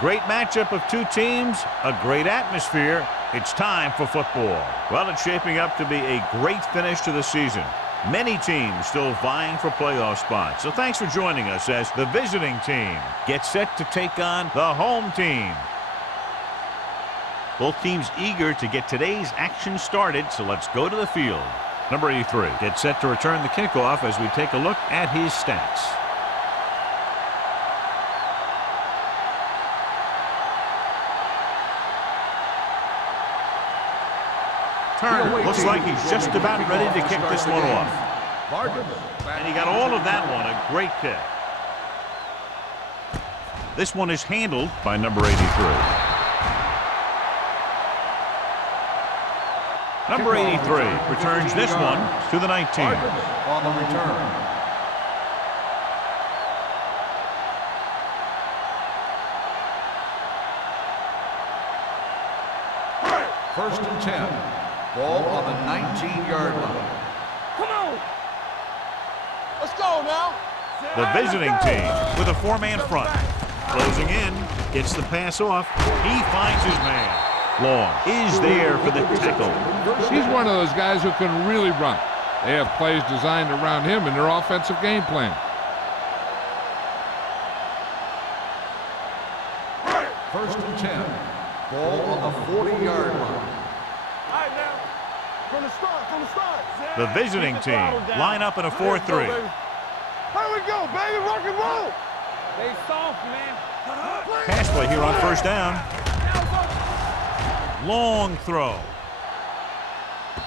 great matchup of two teams, a great atmosphere. It's time for football. Well, it's shaping up to be a great finish to the season. Many teams still vying for playoff spots. So thanks for joining us as the visiting team gets set to take on the home team. Both teams eager to get today's action started, so let's go to the field. Number 83 gets set to return the kickoff as we take a look at his stats. Turner looks like he's just about ready to kick this one off. And he got all of that one, a great kick. This one is handled by number 83. Number 83 returns this one to the 19. On the return. First and 10. Ball on the 19-yard line. Come on. Let's go now. The visiting team with a four-man front. Closing in, gets the pass off. He finds his man. Long is there for the tackle. He's one of those guys who can really run. They have plays designed around him in their offensive game plan. First and 10. Ball on the 40-yard line. All right, now. From the start. The visiting team line up in a 4-3. Here we go, baby. Rock and roll. They soft, man. Pass play here on first down. Long throw.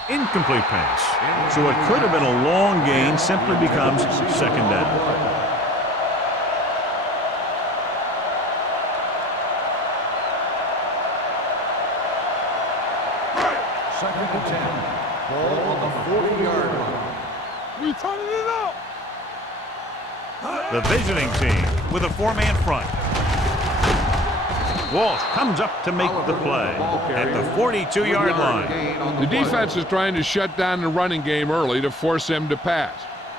Incomplete pass. So it could have been a long gain, simply becomes second down. Second and 10. Ball on the 40-yard line. We turning it up. The visiting team with a four-man front. Walsh comes up to make the play at the 42-yard line. The defense is trying to shut down the running game early to force him to pass.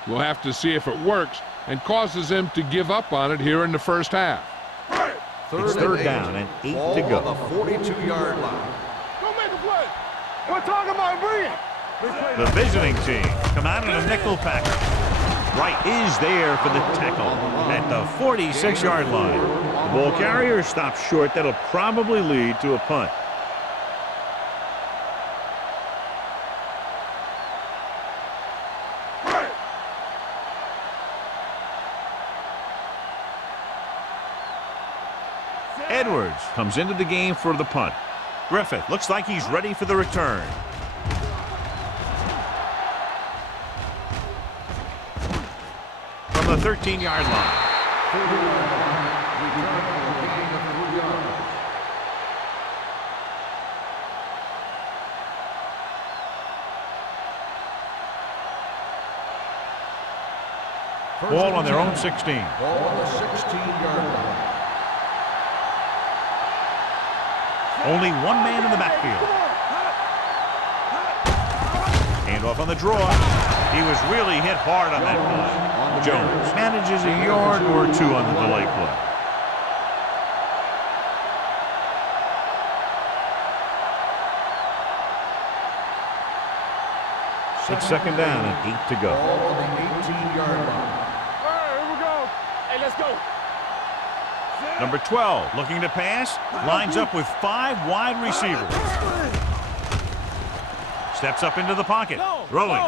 We'll have to see if it works and causes him to give up on it here in the first half. It's third down and 8 to go. On the 42-yard line. Go make a play. We're talking about bring it. The visiting team come out in a nickel package. Wright is there for the tackle at the 46-yard line. The ball carrier stops short. That'll probably lead to a punt. Edwards comes into the game for the punt. Griffith looks like he's ready for the return. From the 13-yard line. Ball on their own 16. Ball on the 16-yard line. Only one man in the backfield. Hand off on the draw. He was really hit hard on that play. Jones manages a yard or two on the delay play. It's second down and 8 to go. Ball on the 18-yard line. All right, here we go. Hey, let's go. Number 12 looking to pass. Lines up with 5 wide receivers. Steps up into the pocket. Throwing.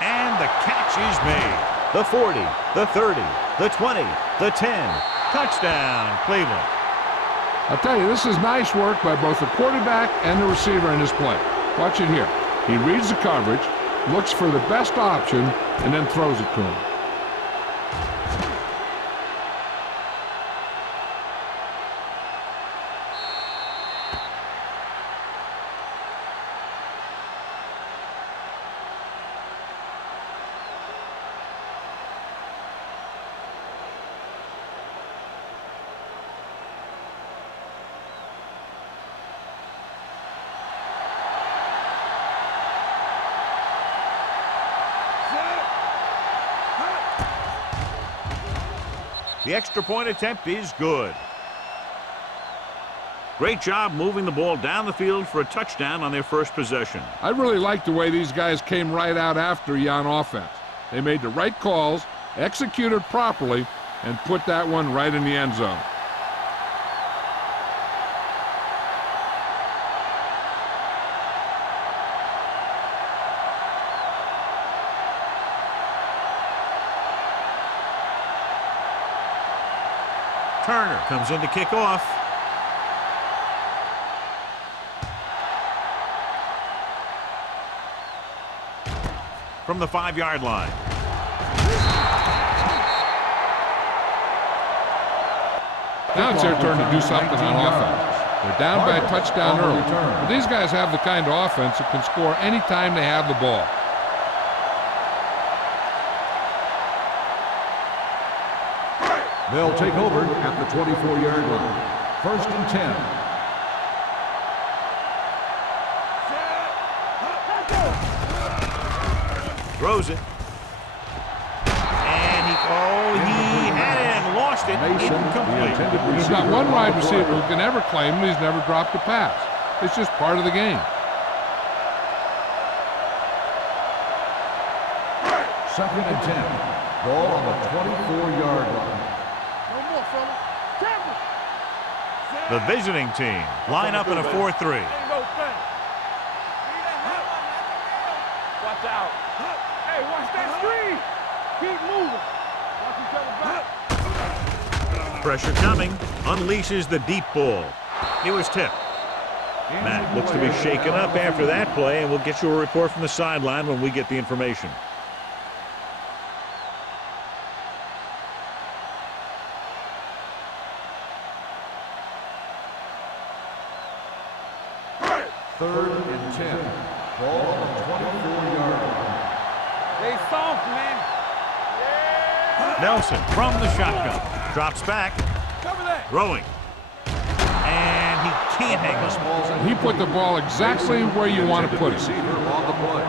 And the catch is made. The 40, the 30, the 20, the 10. Touchdown, Cleveland. I'll tell you, this is nice work by both the quarterback and the receiver in this play. Watch it here. He reads the coverage, looks for the best option, and then throws it to him. The extra point attempt is good. Great job moving the ball down the field for a touchdown on their first possession. I really like the way these guys came right out after you on offense. They made the right calls, executed properly, and put that one right in the end zone. Turner comes in to kick off. From the 5-yard line. Now it's their turn to do something on offense. They're down by a touchdown early. But these guys have the kind of offense that can score anytime they have the ball. They'll take over at the 24-yard line. 1st and 10. Throws it. And he had it and lost it. Incomplete. There's not one wide receiver who can ever claim that he's never dropped a pass. It's just part of the game. 2nd and 10. Ball on the 24-yard line. The visiting team line up in a 4-3. Watch out. Hey, watch that screen. Keep moving. Watch each other back. Pressure coming. Unleashes the deep ball. It was tipped. Matt looks to be shaken up after that play, and we'll get you a report from the sideline when we get the information. Third and 10. Ball on the 24-yard line. They soft, man. Nelson from the shotgun. Drops back. Cover that. Throwing. And he can't hang on. He put the ball exactly where you want to put it. Receiver on the play.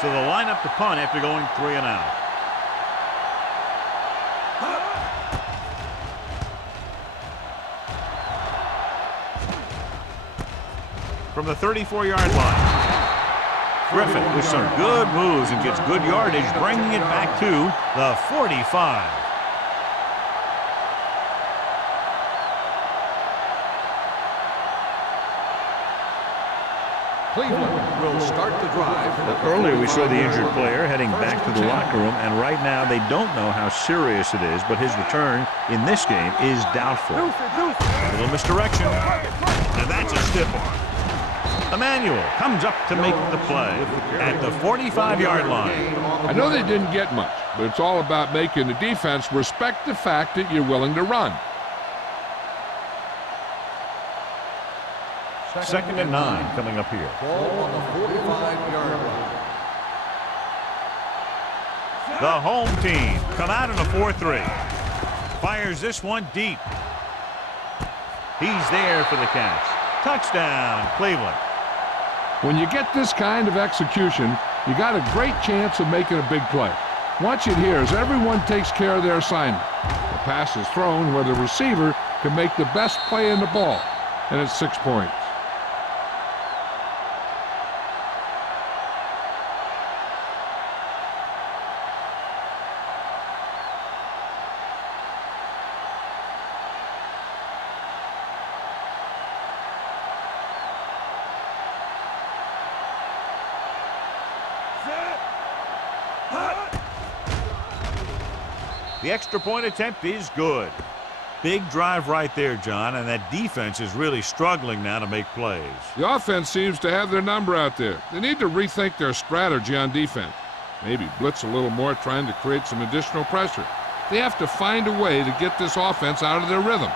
So they'll line up to punt after going 3 and out. From the 34-yard line. Griffin with some good moves and gets good yardage, bringing it back to the 45. Cleveland will start the drive. Earlier we saw the injured player heading back to the locker room, and right now they don't know how serious it is, but his return in this game is doubtful. Little misdirection, and that's a stiff arm. Emmanuel comes up to make the play at the 45-yard line. I know they didn't get much, but it's all about making the defense respect the fact that you're willing to run. 2nd and 9 coming up here. Ball on the 45-yard line. The home team come out in a 4-3. Fires this one deep. He's there for the catch. Touchdown, Cleveland. When you get this kind of execution, you got a great chance of making a big play. Watch it here as everyone takes care of their assignment. The pass is thrown where the receiver can make the best play in the ball, and it's 6 points. The extra point attempt is good. Big drive right there, John, and that defense is really struggling now to make plays. The offense seems to have their number out there. They need to rethink their strategy on defense. Maybe blitz a little more, trying to create some additional pressure. They have to find a way to get this offense out of their rhythm.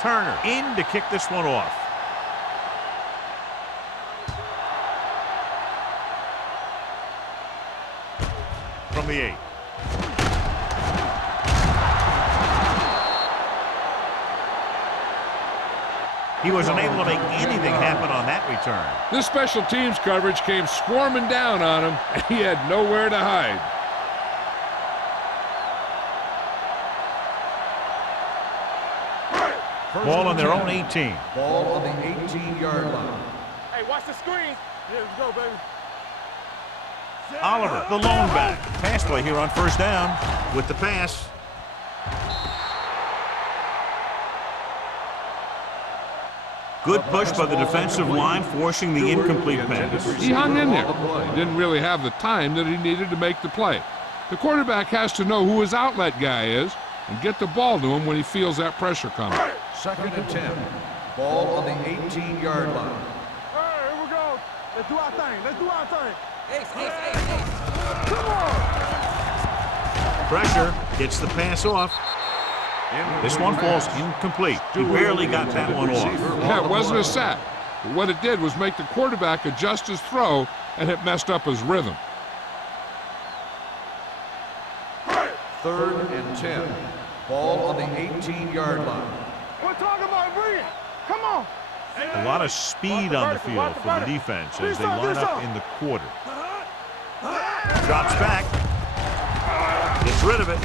Turner in to kick this one off. from the 8. He was unable to make anything happen on that return. This special teams coverage came swarming down on him, and he had nowhere to hide. Ball on their own 18. Ball on the 18-yard line. Hey, watch the screen. Here we go, baby. Oliver, the lone back. Pass play here on first down with the pass. Good push by the defensive line, forcing the incomplete pass. He hung in there. He didn't really have the time that he needed to make the play. The quarterback has to know who his outlet guy is and get the ball to him when he feels that pressure coming. 2nd and 10. Ball on the 18-yard line. Hey, here we go. Let's do our thing. Let's do our thing. Come on. Pressure gets the pass off. This one falls incomplete. He barely got that one off. Yeah, it wasn't a sack. But what it did was make the quarterback adjust his throw, and it messed up his rhythm. 3rd and 10. Ball on the 18-yard line. We're talking about bringing. Come on. A lot of speed on the field for the defense as they line up in the quarter. Drops back. Gets rid of it.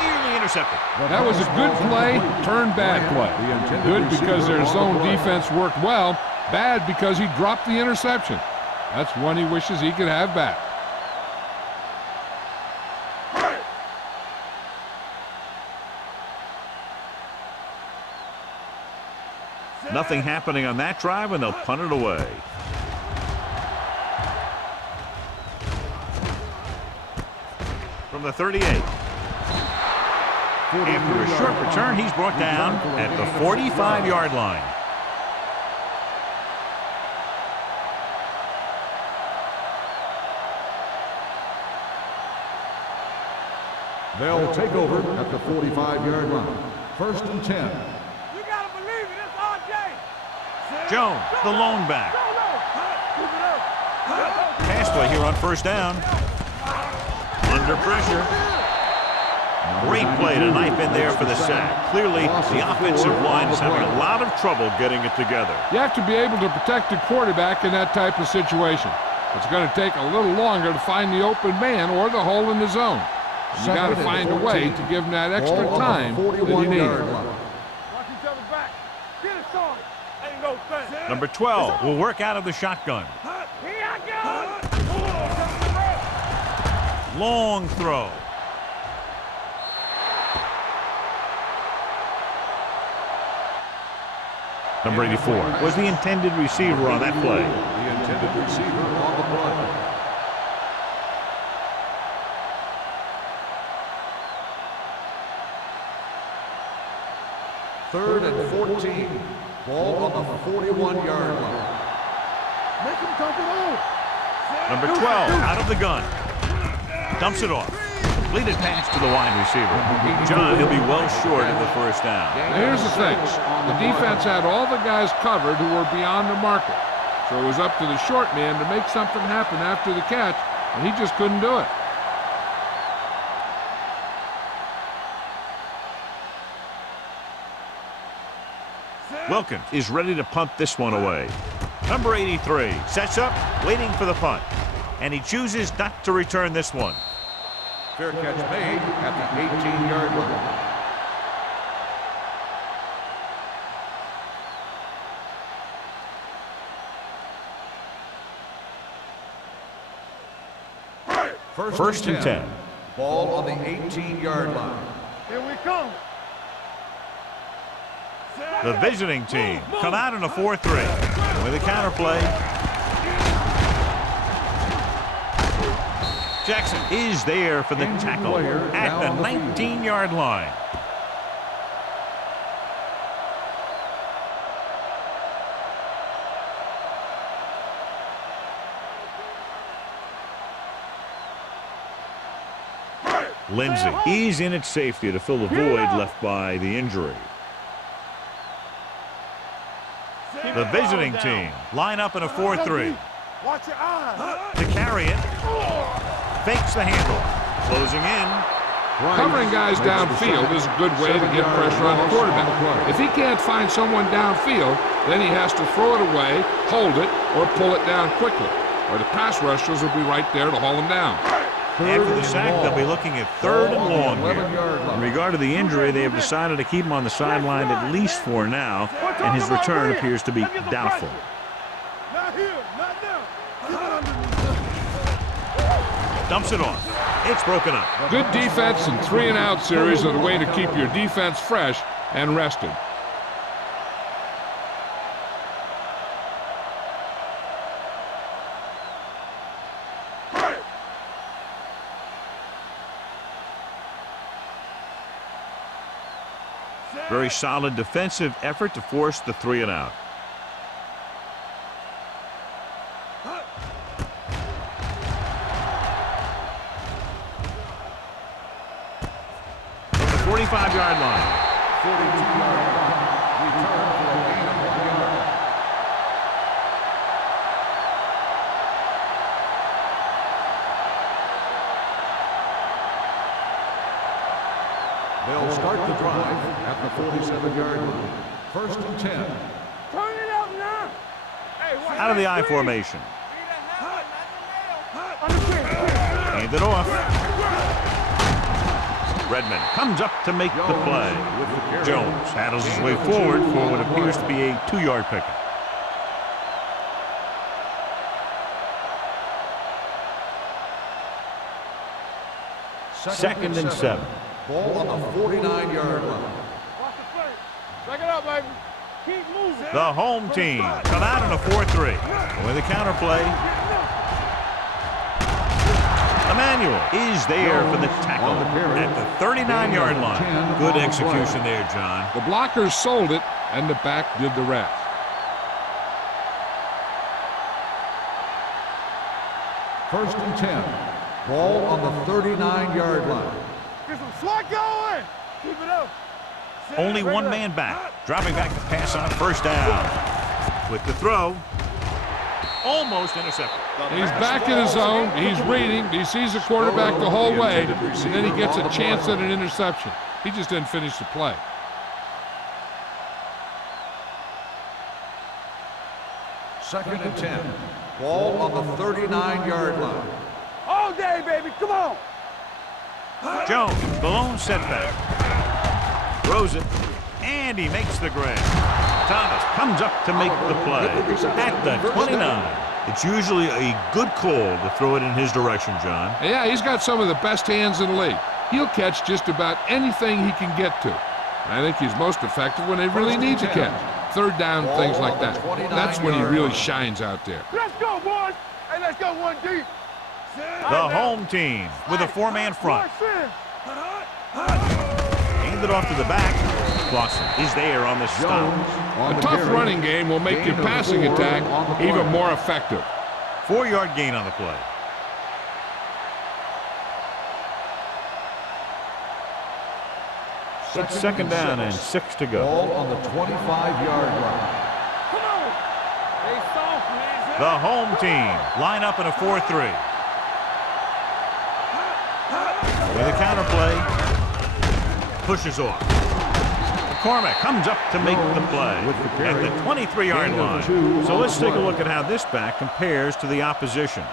Nearly intercepted. That was a good play, turned bad play. Good because their zone defense worked well. Bad because he dropped the interception. That's one he wishes he could have back. Nothing happening on that drive, and they'll punt it away. From the 38. After a short return, he's brought down at the 45-yard line. They'll take over at the 45-yard line. 1st and 10. You got to believe it. It's RJ. Jones, the lone back. Pass play here on first down. Under pressure. Great play to knife in there for the sack. Clearly, the offensive line is having a lot of trouble getting it together. You have to be able to protect the quarterback in that type of situation. It's going to take a little longer to find the open man or the hole in the zone. And you got to find a way to give him that extra time that he needs. Watch each other back. Get it started. Ain't no thing. Number 12 will work out of the shotgun. Here I go. Long throw. Number 84 was the intended receiver on that play. The intended receiver on the play. Third and 14. Ball on the 41-yard line. Make him dump it on. Number 12 out of the gun. Dumps it off. Completed pass to the wide receiver. John, he'll be well short of the first down. Now here's the thing. The defense had all the guys covered who were beyond the marker. So it was up to the short man to make something happen after the catch, and he just couldn't do it. Wilkins is ready to punt this one away. Number 83 sets up, waiting for the punt. And he chooses not to return this one. Fair catch made at the 18-yard line. First and 10. Ball on the 18-yard line. Here we come. The visiting team come out in a 4-3. With a counter play. Jackson is there for the tackle at the 19-yard line. Lindsey, he's in at safety to fill the void left by the injury. The visiting team line up in a 4-3. Watch your eyes. To carry it. Fakes the handle. Closing in. Covering guys downfield is a good way to get pressure on the quarterback. If he can't find someone downfield, then he has to throw it away, hold it, or pull it down quickly. Or the pass rushers will be right there to haul him down. After the sack, they'll be looking at 3rd and long here. In regard to the injury, they have decided to keep him on the sideline at least for now, and his return appears to be doubtful. Not here, not now. Dumps it off. It's broken up. Good defense and 3-and-out series are the way to keep your defense fresh and rested. Very solid defensive effort to force the 3-and-out. From the 45-yard line. 42-yard line. Return for a gain of 1 yard. They'll start the drive at the 47-yard line. 1st and 10. Turn it up now. Hey, Out of the I formation. Hand it off. Redmond comes up to make the play. Jones handles his way forward for what appears to be a 2-yard pickup. Second and 7. Ball on the 49-yard line. Watch the play. Check it out, baby. Keep moving. The home team come out in a 4-3. With a counter play. Emmanuel is there for the tackle at the 39-yard line. Good execution there, John. The blockers sold it, and the back did the rest. First and 10. Ball on the 39-yard line. Get some swat going. Keep it up. Only one man back. Dropping back to pass on 1st down. With the throw. Almost intercepted. He's back in his zone. He's reading. He sees the quarterback the whole way, and then he gets a chance at an interception. He just didn't finish the play. Second and 10. Ball on the 39-yard line. All day, baby. Come on. Jones, the lone setback. Throws it, and he makes the grab. Thomas comes up to make the play at the 29. It's usually a good call to throw it in his direction, John. Yeah, he's got some of the best hands in the league. He'll catch just about anything he can get to. I think he's most effective when they really need to catch. 3rd down, things like that. That's when he really shines out there. Let's go, boys. Hey, let's go one deep. The home team with a 4-man front. Hand it off to the back. Clausen is there on the stop. A tough running game will make your passing attack even more effective. 4-yard gain on the play. It's 2nd down and 6 to go. Ball on the 25-yard line. Come on. They soft, man. The home team line up in a 4-3. With a counter play, pushes off. McCormick comes up to make the play at the 23-yard line. So let's take a look at how this back compares to the opposition.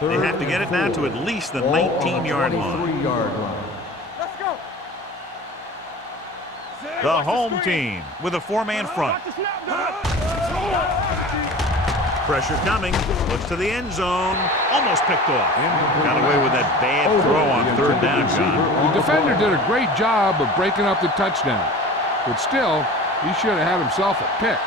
They have to get it now to at least the 19-yard line. Let's go. The home team with a 4-man front. Pressure coming. Looks to the end zone. Almost picked off. Got away with that bad throw on 3rd down, John. The defender did a great job of breaking up the touchdown. But still, he should have had himself a pick.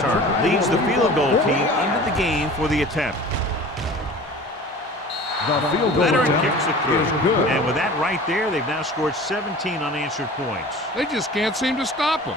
Turner leads the field goal team into the game for the attempt. The field goal Leonard attempt kicks it through. is good. And with that right there, they've now scored 17 unanswered points. They just can't seem to stop him.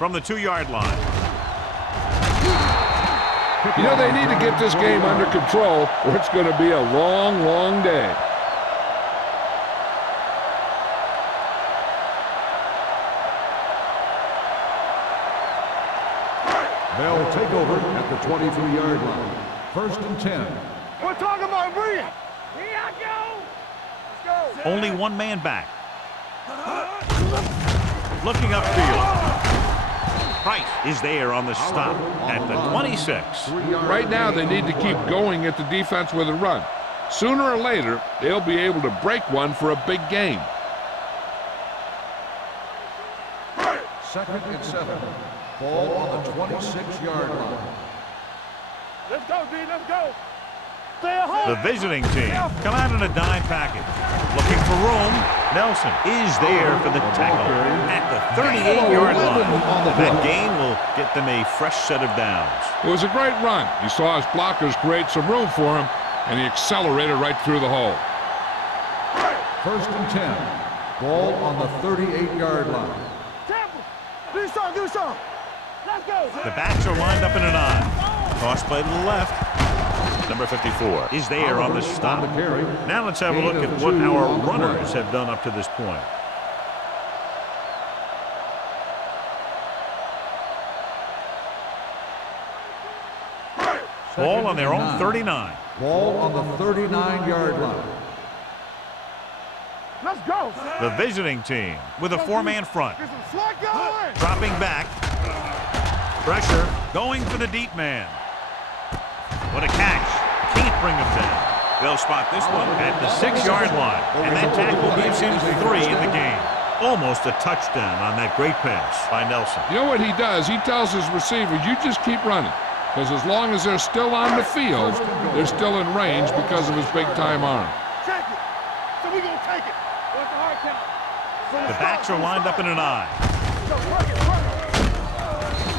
from the 2-yard line. You know, they need to get this game under control, or it's going to be a long, long day. They'll take over at the 23-yard line. First and 10. We're talking about bringing. Here I go. Let's go. Only one man back. Looking upfield. Price is there on the stop at the 26. Right now, they need to keep going at the defense with a run. Sooner or later, they'll be able to break one for a big game. Second and 7. Ball on the 26-yard line. Let's go, D. Let's go. Stay at home. The visiting team come out in a dime package. Looking for room. Nelson is there for the tackle at the 38-yard line. That gain will get them a fresh set of downs. It was a great run. He saw his blockers create some room for him, and he accelerated right through the hole. First and 10. Ball on the 38-yard line. Temple. Do something. Do something. Let's go. The backs are lined up in an I. Toss play to the left. Number 54 is there on the stop. Now let's have a look at what our runners have done up to this point. Ball on their own 39. Ball on the 39-yard line. Let's go. The visiting team with a 4-man front. Get some slack going. Dropping back. Pressure going for the deep man. What a catch. Can't bring him down. They'll spot this one at the 6-yard line. And that tackle gives him 3 in the game. Almost a touchdown on that great pass by Nelson. You know what he does? He tells his receivers, you just keep running. Because as long as they're still on the field, they're still in range because of his big-time arm. Take it. So we gonna take it. What's the hard count? The backs are lined up in an I.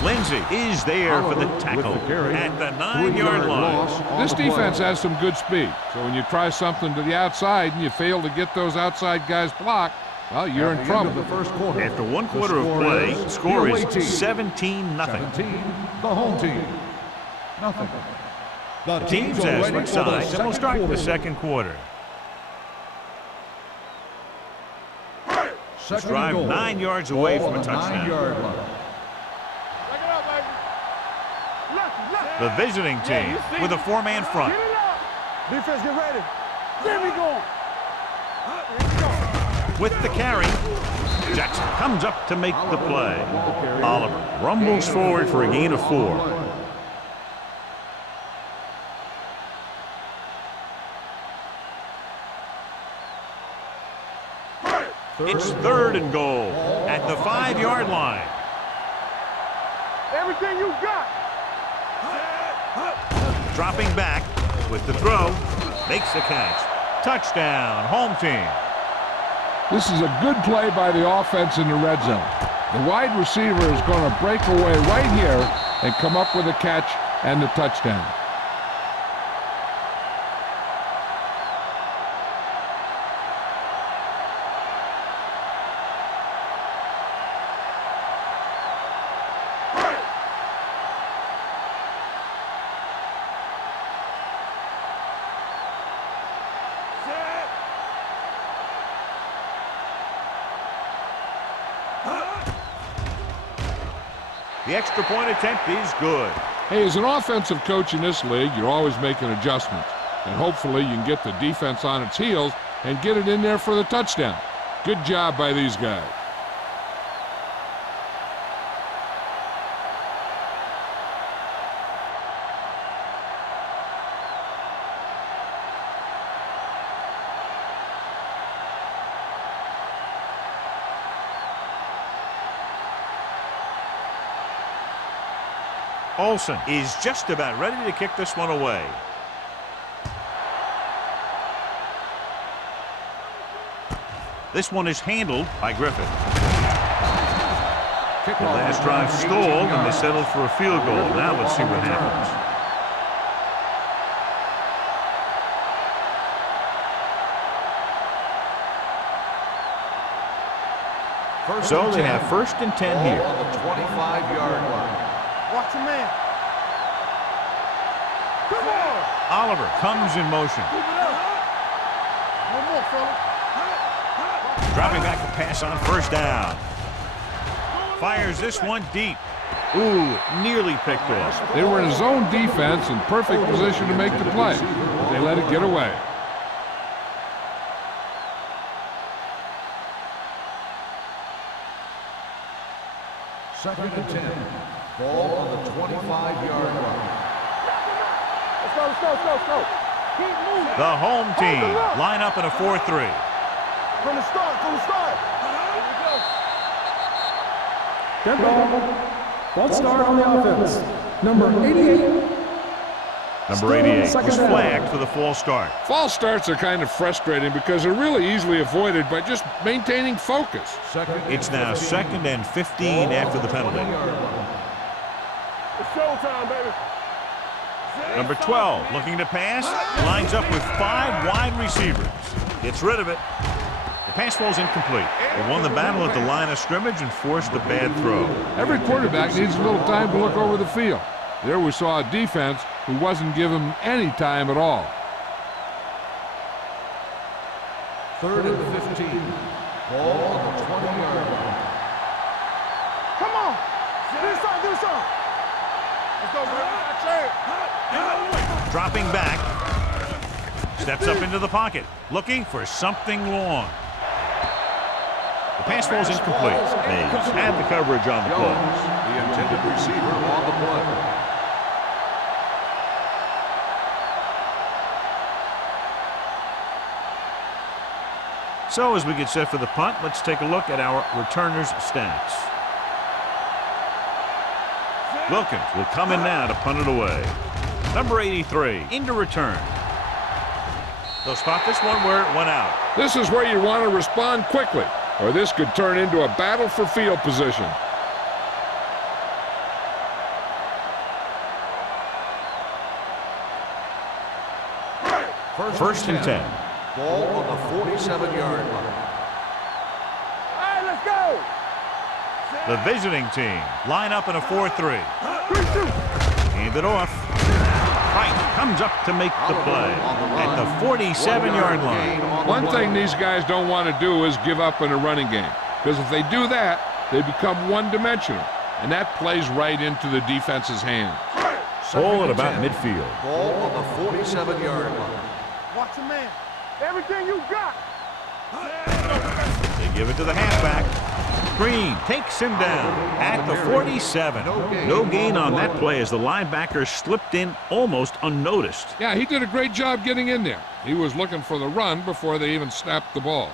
Lindsey is there for the tackle at the 9-yard line. This defense has some good speed. So when you try something to the outside and you fail to get those outside guys blocked, well, you're in trouble. After 1 quarter of play, the score is 17-0. The home team. Nothing. The teams as switch sides, and we'll start the second quarter. This drive 9 yards away from a touchdown. The visiting team with a 4-man front. Defense, get ready. There we go. With the carry, Jackson comes up to make the play. Oliver rumbles forward for a gain of 4. It's 3rd and goal at the 5-yard line. Everything you got. Dropping back with the throw, makes the catch. Touchdown, home team. This is a good play by the offense in the red zone. The wide receiver is going to break away right here and come up with a catch and the touchdown. The extra point attempt is good. Hey, as an offensive coach in this league, you're always making adjustments. And hopefully you can get the defense on its heels and get it in there for the touchdown. Good job by these guys. Olsen is just about ready to kick this one away. This one is handled by Griffin. The last drive stalled, and they settled for a field goal. Now let's see what happens. So they have first and 10 Ball here. on the 25-yard line. Watch your man. Come on. Oliver comes in motion. Keep it up. One more, fella. Dropping back to pass on first down. Fires this one deep. Ooh, nearly picked off. They were in a zone defense in perfect position to make the play, but they let it get away. Second and 10. Ball on the 25-yard line. Let's go, let's go, let's go, let's go. Keep moving. The home team line up in a 4-3. From the start, from the start. Here we go. Dead ball. False start on the offense. Number 88. Number 88 Second was down. flagged for the false start. False starts are kind of frustrating because they're really easily avoided by just maintaining focus. It's now 2nd and 15 after the penalty. It's showtime, baby. Number 12 looking to pass. Lines up with 5 wide receivers. Gets rid of it. The pass falls incomplete. They won the battle at the line of scrimmage and forced a bad throw. Every quarterback needs a little time to look over the field. There we saw a defense who wasn't given any time at all. Third and 15. Ball on the 20-yard line. Come on. Do something, do something. Let's go, baby. Dropping back. Steps up into the pocket. Looking for something long. The pass falls incomplete. Mays had the coverage on the play. The intended receiver on the play. So as we get set for the punt, let's take a look at our returners' stats. Wilkins will come in now to punt it away. Number 83 into return. They'll spot this one where it went out. This is where you want to respond quickly, or this could turn into a battle for field position. First and 10. Ball on the 47-yard line. All right, let's go. The visiting team line up in a 4-3. Hand it off. Wright comes up to make the play at the 47-yard line. One thing these guys don't want to do is give up in a running game, because if they do that, they become one-dimensional, and that plays right into the defense's hands. Ball at about midfield. Ball on the 47-yard line. Watch your man. Everything you got. They give it to the halfback. Green takes him down at the 47. No gain on that play as the linebacker slipped in almost unnoticed. Yeah, he did a great job getting in there. He was looking for the run before they even snapped the ball.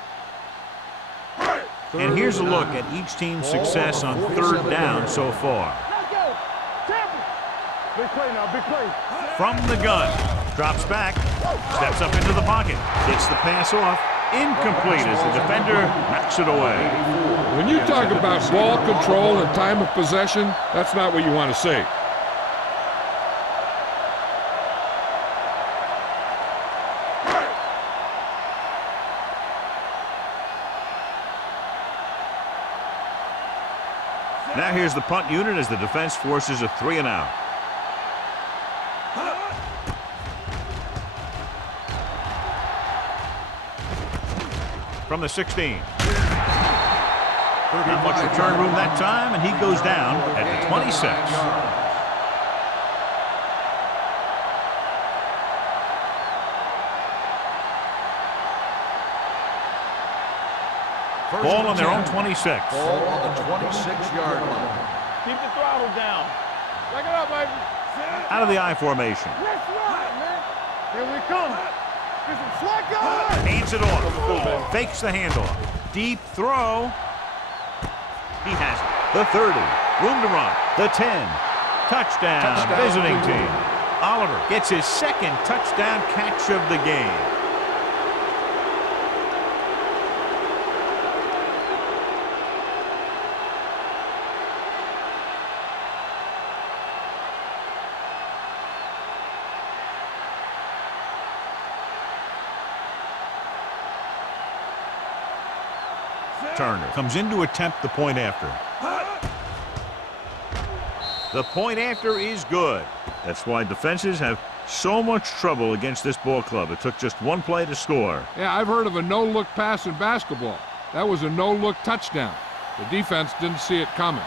And here's a look at each team's success on third down so far. Let's go. Tampa. Big play now, big play. From the gun, drops back, steps up into the pocket, gets the pass off, incomplete as the defender knocks it away. When you talk about ball control and time of possession, that's not what you want to see. Now here's the punt unit as the defense forces a 3-and-out. From the 16. Not much return room that time, and he goes down at the 26. Ball on their own 26. Ball on the 26-yard line. Keep the throttle down. Back it up, baby. Out of the I formation. Let's ride, man. Here we come. Get some slack on. Hands it off. Fakes the handoff. Deep throw. He has it. The 30. Room to run. The 10. Touchdown. Visiting team. Oliver gets his second touchdown catch of the game. returner comes in to attempt the point after. The point after is good. That's why defenses have so much trouble against this ball club. It took just one play to score. Yeah, I've heard of a no-look pass in basketball. That was a no-look touchdown. The defense didn't see it coming.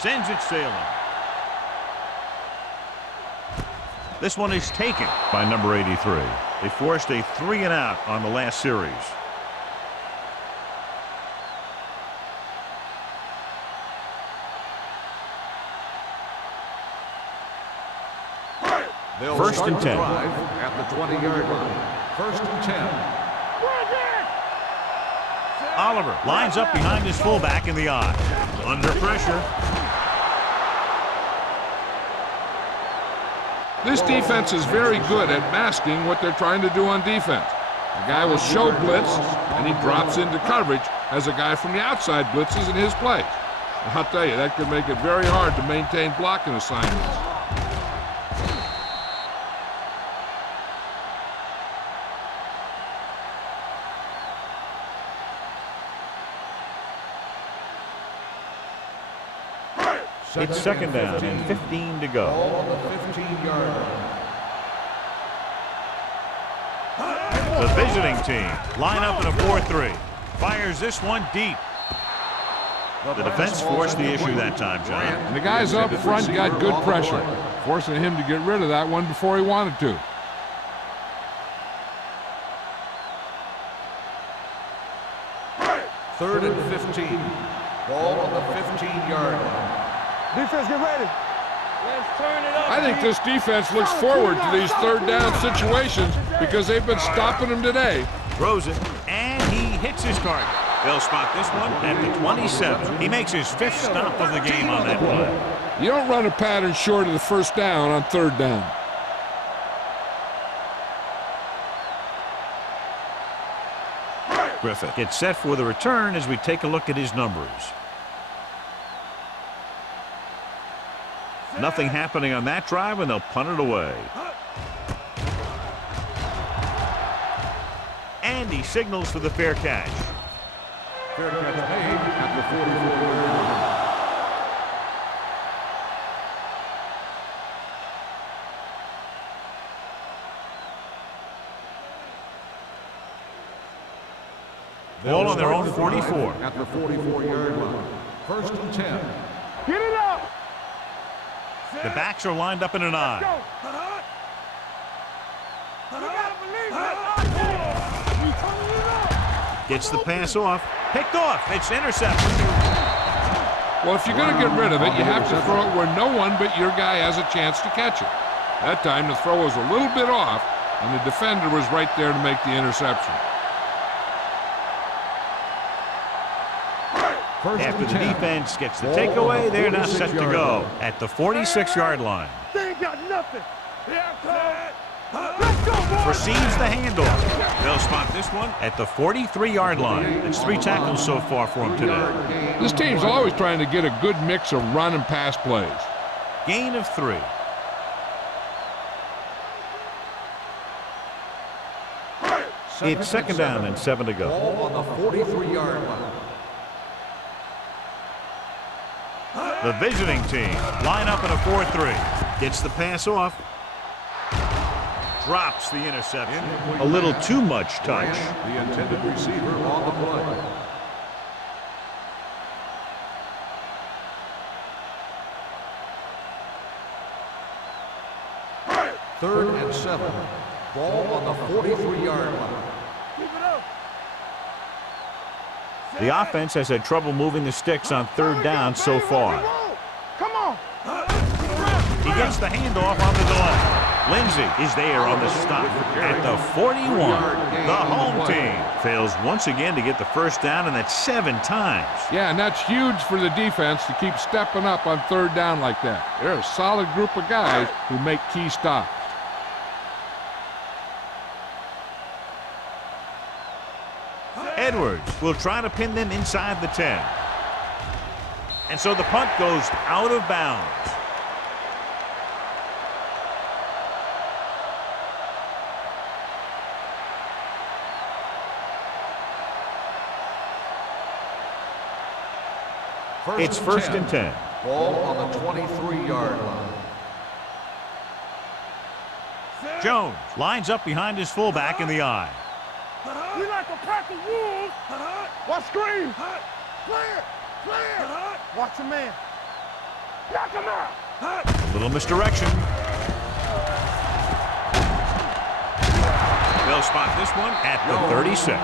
Sends it sailing. This one is taken by number 83. They forced a 3-and-out on the last series. They'll First start and the 10. drive at the 20-yard line. First and 10. Oliver lines up behind his fullback in the I. Under pressure. This defense is very good at masking what they're trying to do on defense. The guy will show blitz, and he drops into coverage as a guy from the outside blitzes in his place. I'll tell you, that could make it very hard to maintain blocking assignments. It's second down and 15 to go. Ball on the 15-yard line. The visiting team line up in a 4-3. Fires this one deep. The defense forced the issue that time, John. And the guys up front got good pressure, forcing him to get rid of that one before he wanted to. Third and 15. Ball on the 15-yard line. Defense, get ready. I think this defense looks forward to these third down situations because they've been stopping them today. Throws it, and he hits his target. They'll spot this one at the 27. He makes his 5th stop of the game on that play. You don't run a pattern short of the first down on third down. Griffith gets set for the return as we take a look at his numbers. Nothing happening on that drive, and they'll punt it away. And he signals for the fair catch. Fair catch made at the 44-yard line. Ball on their own 44. At the 44-yard line. First and 10. Get it up. The backs are lined up in an I. Gets the pass off. Picked off. It's intercepted. Well, if you're going to get rid of it, you have to throw it where no one but your guy has a chance to catch it. That time the throw was a little bit off, and the defender was right there to make the interception. After the defense gets the takeaway, they're now set to go at the 46-yard line. They ain't got nothing. Let's go, boys. Receives the handoff. They'll spot this one at the 43-yard line. It's 3 tackles so far for him today. This team's always trying to get a good mix of run and pass plays. Gain of 3. It's second down and 7 to go. Ball on the 43-yard line. The visiting team line up in a 4-3. Gets the pass off. Drops the interception. A little too much touch. The intended receiver on the play. Third and 7. Ball on the 43-yard line. The offense has had trouble moving the sticks on third down so far. Come on. He gets the handoff on the delay. Lindsey is there on the stop at the 41. The home team fails once again to get the first down, and that's 7 times. Yeah, and that's huge for the defense to keep stepping up on third down like that. They're a solid group of guys who make key stops. Edwards will try to pin them inside the 10. And so the punt goes out of bounds. It's first and 10. Ball on the 23-yard line. Jones lines up behind his fullback in the eye. We like a pack of wolves. Watch screen. Clear. Clear. Watch the man. Knock him out. A little misdirection. They'll spot this one at the 36. He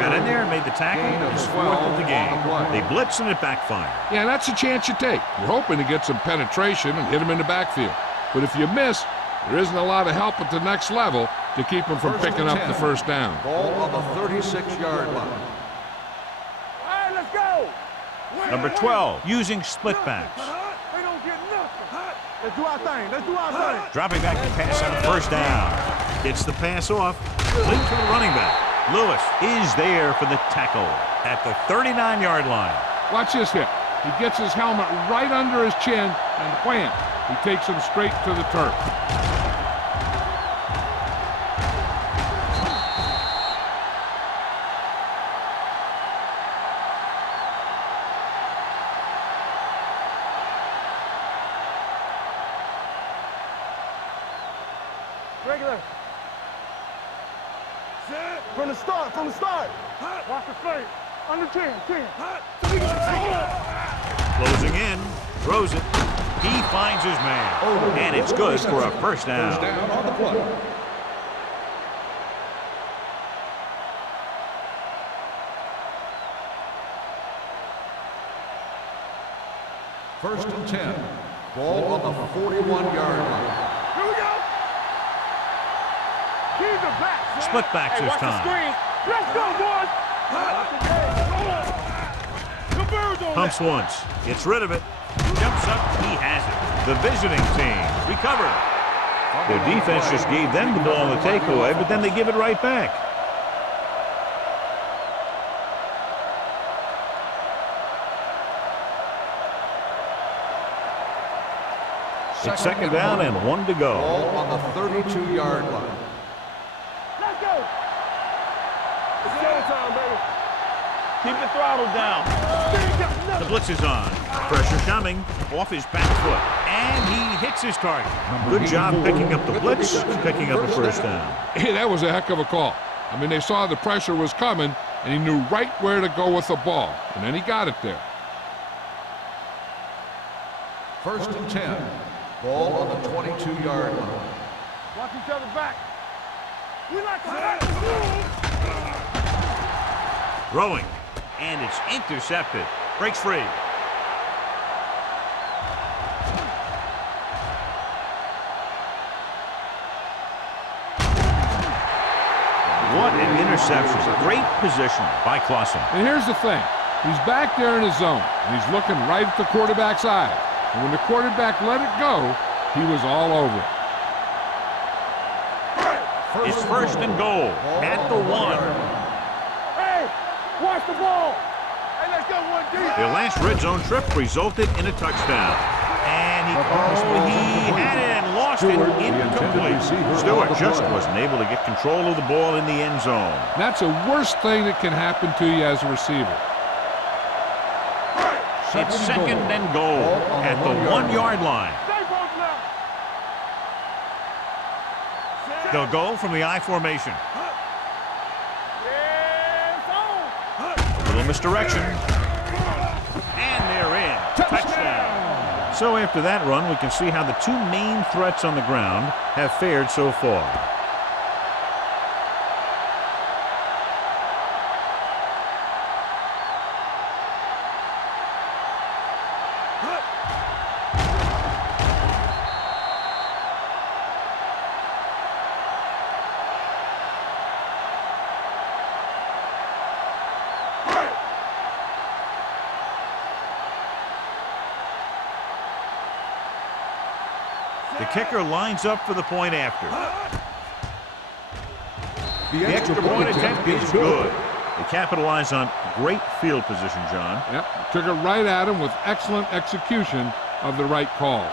got in there and made the tackle. His fourth of the game. They blitz and it backfired. Yeah, that's a chance you take. You're hoping to get some penetration and hit him in the backfield. But if you miss, there isn't a lot of help at the next level to keep him from picking up the first down. Ball on the 36-yard line. All right, let's go. Number 12, using split backs. They don't get nothing. Let's do our thing. Let's do our thing. Dropping back to pass on first down. Gets the pass off. Complete to the running back. Lewis is there for the tackle at the 39-yard line. Watch this hit. He gets his helmet right under his chin, and wham, he takes him straight to the turf. Regular. From the start. Watch the play. Under 10. Closing in. Throws it. He finds his man. And it's good for a first down. First down on the play. First and 10. Ball on the 41-yard line. Here we go. Keys are back. Split backs this time. Let's go, boys. The birds on Pumps once. Gets rid of it. Jumps up. He has it. The visiting team recovered. Their defense just gave them the ball on the takeaway, but then they give it right back. It's second down and 1 to go. Ball on the 32-yard line. Let's go. It's showtime, baby. Keep the throttle down. The blitz is on. Pressure coming off his back foot. And he hits his target. Good job picking up the blitz, picking up a first down. Hey, that was a heck of a call. I mean, they saw the pressure was coming, and he knew right where to go with the ball. And then he got it there. First and 10. Ball on the 22-yard line. Watch each other back. We like a pack of wolves. Throwing. And it's intercepted. Breaks free. What an interception. Great position by Clausen. And here's the thing. He's back there in his zone, and he's looking right at the quarterback's eye. And when the quarterback let it go, he was all over it. It's first and goal at the 1. Hey, watch the ball. Hey, let's go one deep. Their last red zone trip resulted in a touchdown. And he had it and lost it incomplete. Stewart just wasn't able to get control of the ball in the end zone. That's the worst thing that can happen to you as a receiver. It's second and goal at the 1-yard line. Stay both now. They'll go from the I formation. Yeah, Little misdirection. And they're in. Touchdown. So after that run, we can see how the two main threats on the ground have fared so far. The kicker lines up for the point after. The extra point attempt is good. They capitalize on great field position, John. Yep, took it right at him with excellent execution of the right call.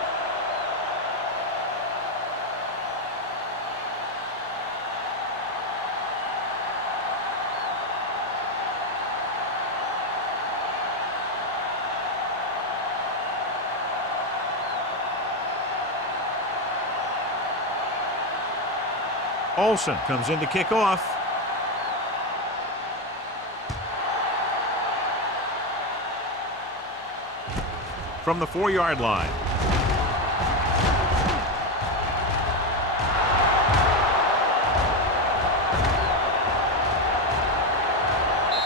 Olsen comes in to kick off. From the 4-yard line.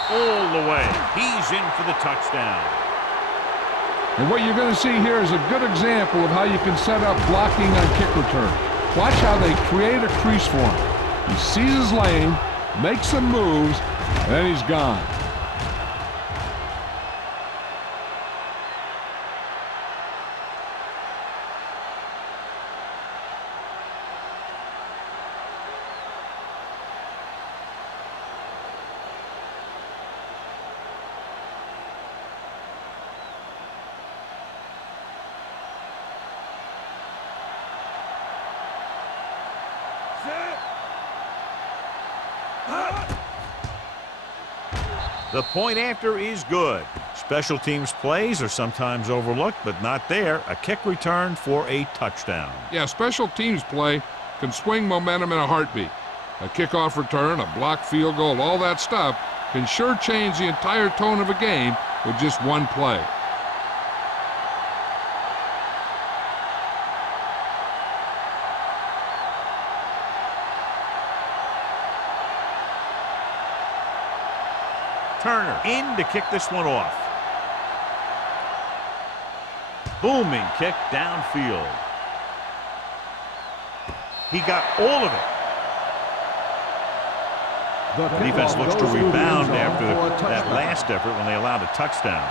All the way. He's in for the touchdown. And what you're going to see here is a good example of how you can set up blocking on kick return. Watch how they create a crease for him. He sees his lane, makes some moves, and he's gone. The point after is good. Special teams plays are sometimes overlooked, but not there. A kick return for a touchdown. Yeah, special teams play can swing momentum in a heartbeat. A kickoff return, a blocked field goal, all that stuff can sure change the entire tone of a game with just one play. Turner in to kick this one off. Booming kick downfield. He got all of it. The defense looks to rebound after that last effort when they allowed a touchdown.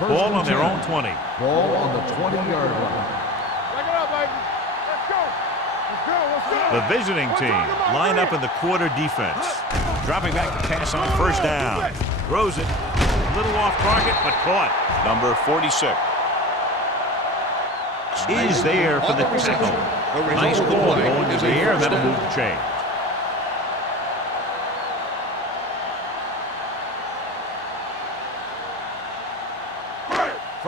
Ball on their own 20. Ball on the 20-yard line. The visiting team line up in the quarter defense. Dropping back to pass on first down. Throws it. A little off target, but caught. Number 46. Is there for the tackle. Nice ball going to the air, and that'll move the chain.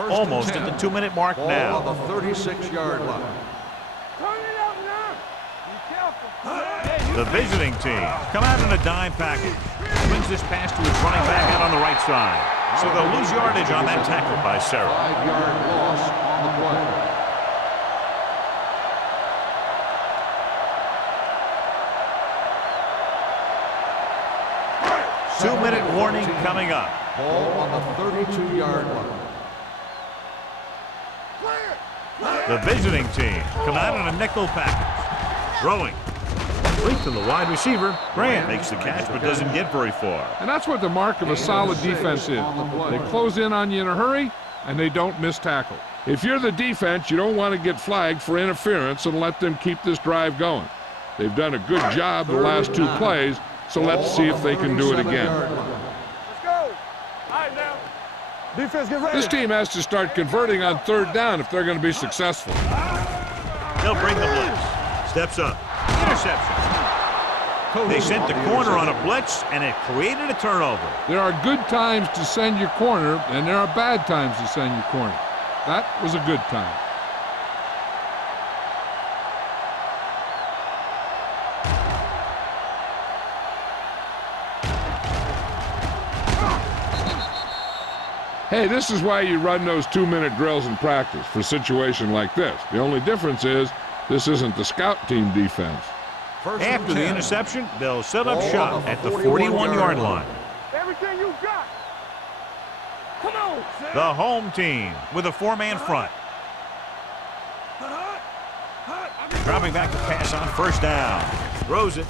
Almost at the 2-minute mark now. Ball on the 36-yard line. The visiting team come out in a dime package. Swings this pass to his running back out on the right side. So they'll lose yardage on that tackle by Serra. 5-yard loss on the play. 2-minute warning coming up. Ball on the 32-yard line. The visiting team come out in a nickel package. Throwing. Complete to the wide receiver. Grant makes the catch but doesn't get very far. And that's what the mark of a solid defense is. They close in on you in a hurry, and they don't miss tackle. If you're the defense, you don't want to get flagged for interference and let them keep this drive going. They've done a good job the last 2 plays, so let's see if they can do it again. Let's go. All right, now. Defense, get ready. This team has to start converting on 3rd down if they're going to be successful. They'll bring the blitz. Steps up. Interception. They sent the corner on a blitz, and it created a turnover. There are good times to send your corner, and there are bad times to send your corner. That was a good time. Hey, this is why you run those 2-minute drills in practice for a situation like this. The only difference is this isn't the scout team defense. After the interception, they'll set up shop at the 41-yard line. Everything you got. Come on. The home team with a 4-man front. Dropping back to pass on first down. Throws it.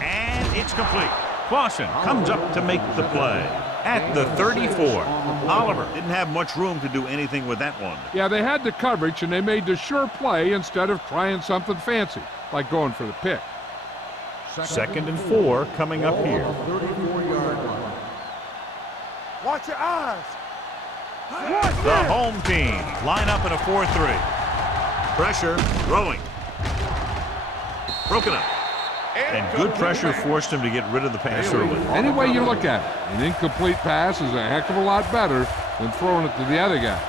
And it's complete. Clausen comes up to make the play. at the 34. Oliver didn't have much room to do anything with that one. Yeah, they had the coverage, and they made the sure play instead of trying something fancy, like going for the pick. 2nd and 4 coming up here. 34-yard line. Watch your eyes. The home team line up in a 4-3. Pressure, throwing. Broken up. And good pressure forced him to get rid of the pass early. Any way you look at it, an incomplete pass is a heck of a lot better than throwing it to the other guy.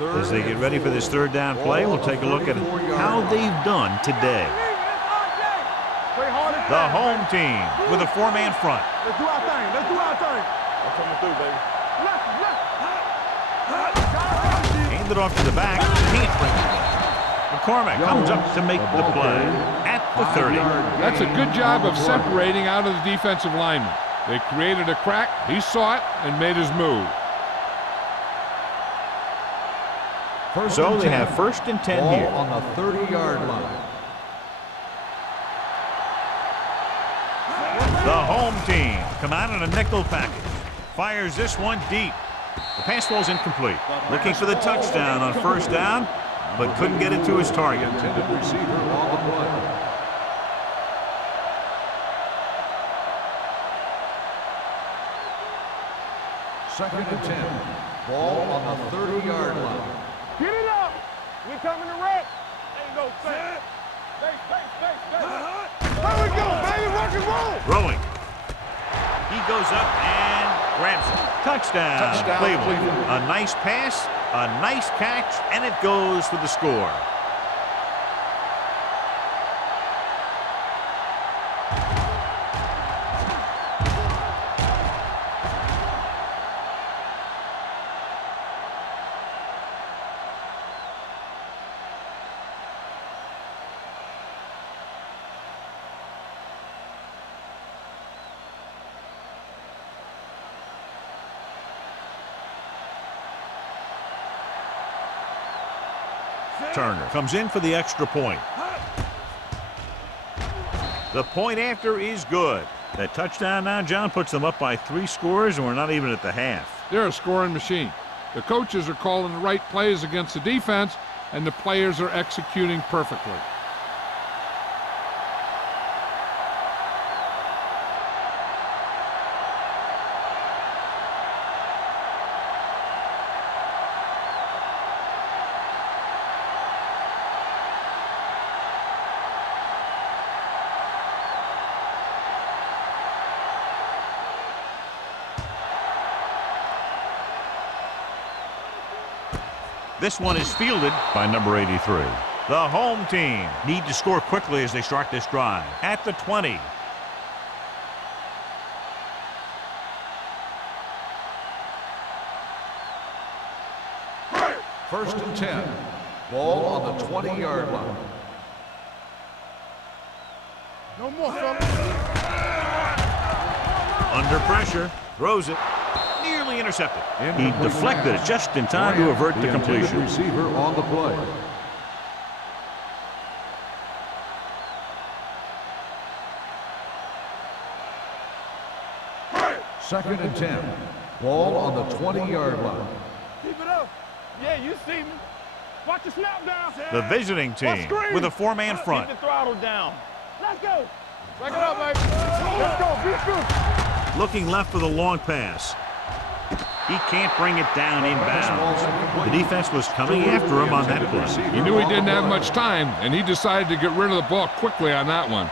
As they get ready for this 3rd down play, we'll take a look at how they've done today. The home team with a 4-man front. Let's do our thing. Let's do our thing. I'm coming through, baby. Hand it off to the back. Can't bring it down. McCormick comes up to make the play at the 30. That's a good job of separating out of the defensive lineman. They created a crack, he saw it, and made his move. So they have 1st and 10 Ball here. on the 30-yard line. The home team come out in a nickel package. Fires this one deep. The pass ball's incomplete. Looking for the touchdown on 1st down, but couldn't get it to his target. Intended receiver on the play. Second and 10. Ball on the 30-yard line. Get it up. We coming to wreck. There you go, Sam. There we go, baby. Rock and roll. Throwing. He goes up and grabs it. Touchdown, Cleveland. A nice pass, a nice catch, and it goes for the score. Turner comes in for the extra point. The point after is good. That touchdown now, John, puts them up by 3 scores, and we're not even at the half. They're a scoring machine. The coaches are calling the right plays against the defense, and the players are executing perfectly. This one is fielded by number 83. The home team need to score quickly as they start this drive. At the 20. First and 10. Ball on the 20-yard line. No more, fellas. Under pressure. Throws it. Nearly intercepted. He deflected it just in time to avert the completion. Receiver on the play. Second and 10. Ball on the 20-yard line. Keep it up. Yeah, you see me. Watch the snap down. The visiting team with a 4-man front. Keep the throttle down. Let's go. Break it up, baby. Let's go. Be good. Looking left for the long pass. He can't bring it down inbounds. The defense was coming after him on that play. He knew he didn't have much time, and he decided to get rid of the ball quickly on that one.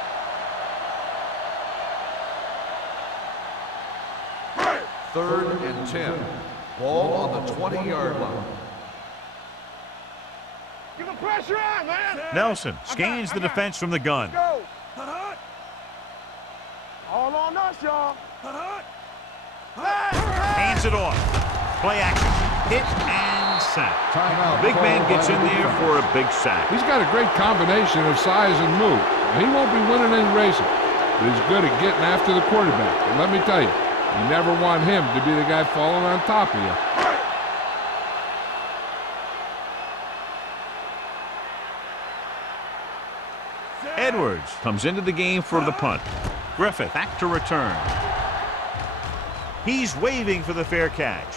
Third and 10. Ball on the 20-yard line. Give the pressure on, man. Nelson scans the defense from the gun. Go. All on us, y'all. Hands it off. Play action. Hit and sack. Timeout. Big man gets in there for a big sack. He's got a great combination of size and move. He won't be winning any races, but he's good at getting after the quarterback. And let me tell you, you never want him to be the guy falling on top of you. Edwards comes into the game for the punt. Griffith back to return. He's waving for the fair catch.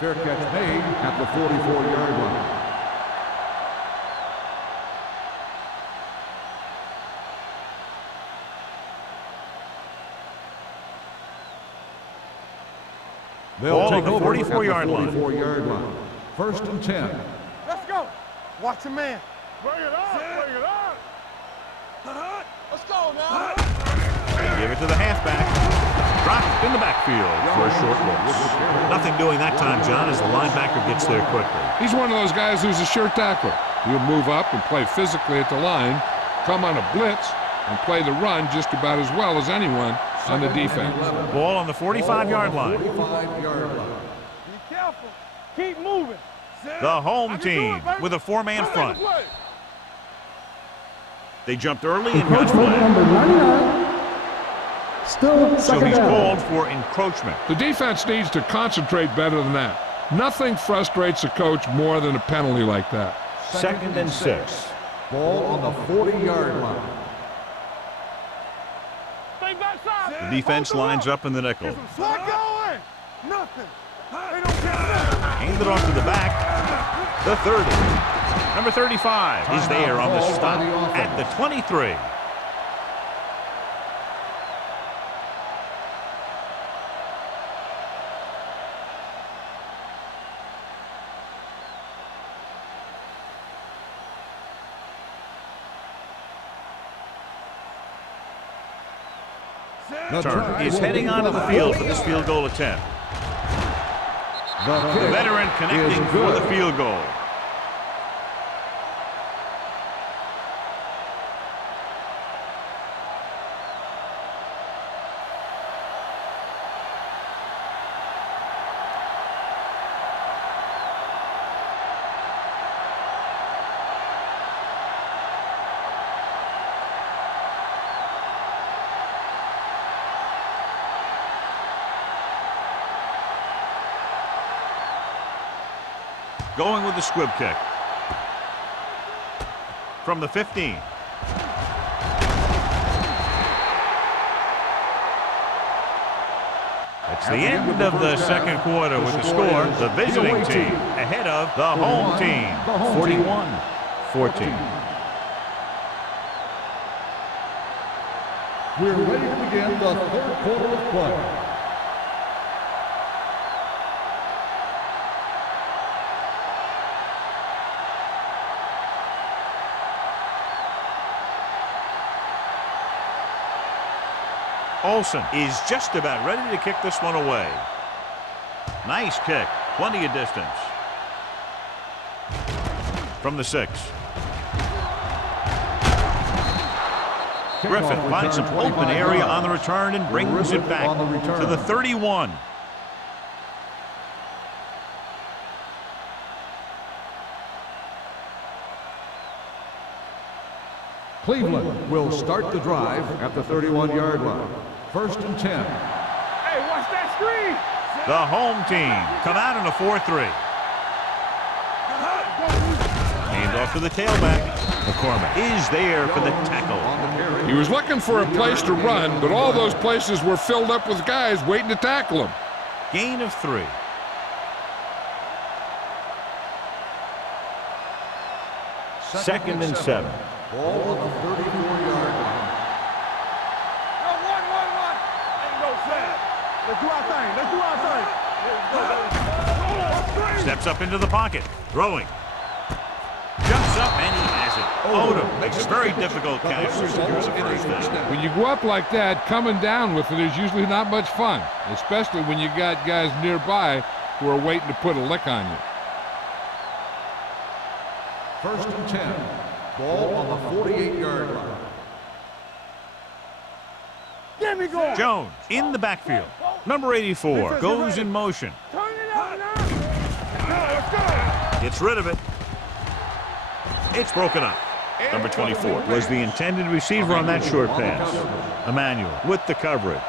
Fair catch made at the 44-yard line. They'll take over at the 44-yard line. First and 10. Let's go. Watch your man. Bring it on. Bring it on. Let's go now. They give it to the halfback. Dropped in the backfield for a short loss. Nothing doing that time, John, as the linebacker gets there quickly. He's one of those guys who's a sure tackler. He'll move up and play physically at the line, come on a blitz, and play the run just about as well as anyone on the defense. Ball on the 45-yard line. 45-yard line. Be careful. Keep moving. The home team with a four-man front. They jumped early and got Encroachment flagged. number 99. Still So second he's down. called for encroachment. The defense needs to concentrate better than that. Nothing frustrates a coach more than a penalty like that. Second and 6. Ball on the 40-yard line. Stay backside. The defense lines up in the nickel. What going? Nothing. They don't get that. Handed off to the back. The 30. Number 35 is there on the stop at the 23. Turner is heading onto the field for this field goal attempt. The veteran connecting for the field goal. Going with the squib kick. From the 15. It's the end of the second quarter with the score. The visiting team ahead of the home team. 41-14. We're ready to begin the third quarter of play. Olsen is just about ready to kick this one away. Nice kick. Plenty of distance. From the 6. Griffith finds some open area on the return and brings it back to the 31. Cleveland will start the drive at the 31-yard line. First and 10. Hey, watch that screen. The home team come out in a 4-3. Hand off to the tailback. McCormick is there for the tackle. He was looking for a place to run, but all those places were filled up with guys waiting to tackle him. Gain of 3. Second and 7. Ball on the 34-yard line. Yo, one. Ain't no sense. Let's do our thing. Let's do our thing. Steps up into the pocket. Throwing. Jumps up and he has it. Odom makes a very difficult catch to secure the first down. When you go up like that, coming down with it is usually not much fun, especially when you got guys nearby who are waiting to put a lick on you. First and 10. Ball on the 48-yard line. Get me going. Jones in the backfield. Number 84 goes in motion. Turn it out now. Let's go. Gets rid of it. It's broken up. Number 24 was the intended receiver on that short pass. Emmanuel with the coverage.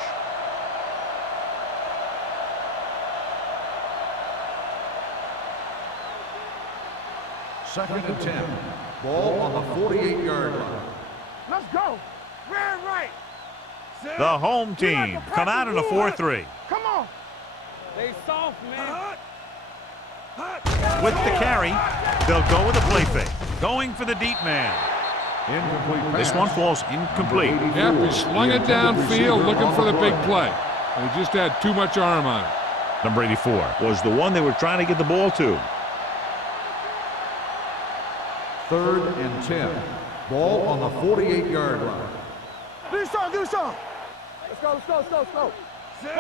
Second and 10. Ball on the 48-yard line. Let's go. Red right. The home team come out in a 4-3. Come on. They soft, man. With the carry, they'll go with a play fake. Going for the deep man. Incomplete This pass. one falls incomplete. Yep, he slung it downfield looking for the big play. And he just had too much arm on it. Number 84 was the one they were trying to get the ball to. 3rd and 10. Ball on the 48-yard line. Do some. Let's go.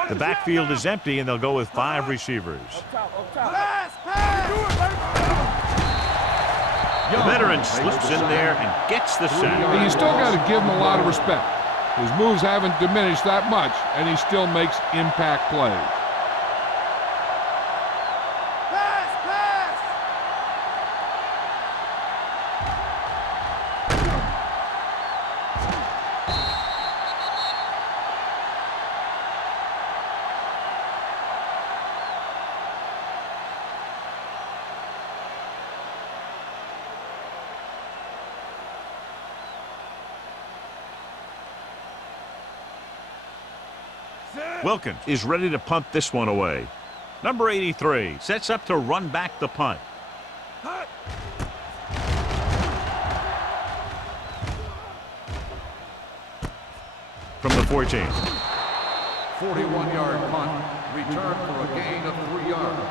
The backfield is empty, and they'll go with 5 receivers. Pass. The veteran slips in there and gets the sack. And you still got to give him a lot of respect. His moves haven't diminished that much, and he still makes impact plays. Wilkins is ready to punt this one away. Number 83 sets up to run back the punt. From the 14. 41-yard punt. Return for a gain of 3 yards.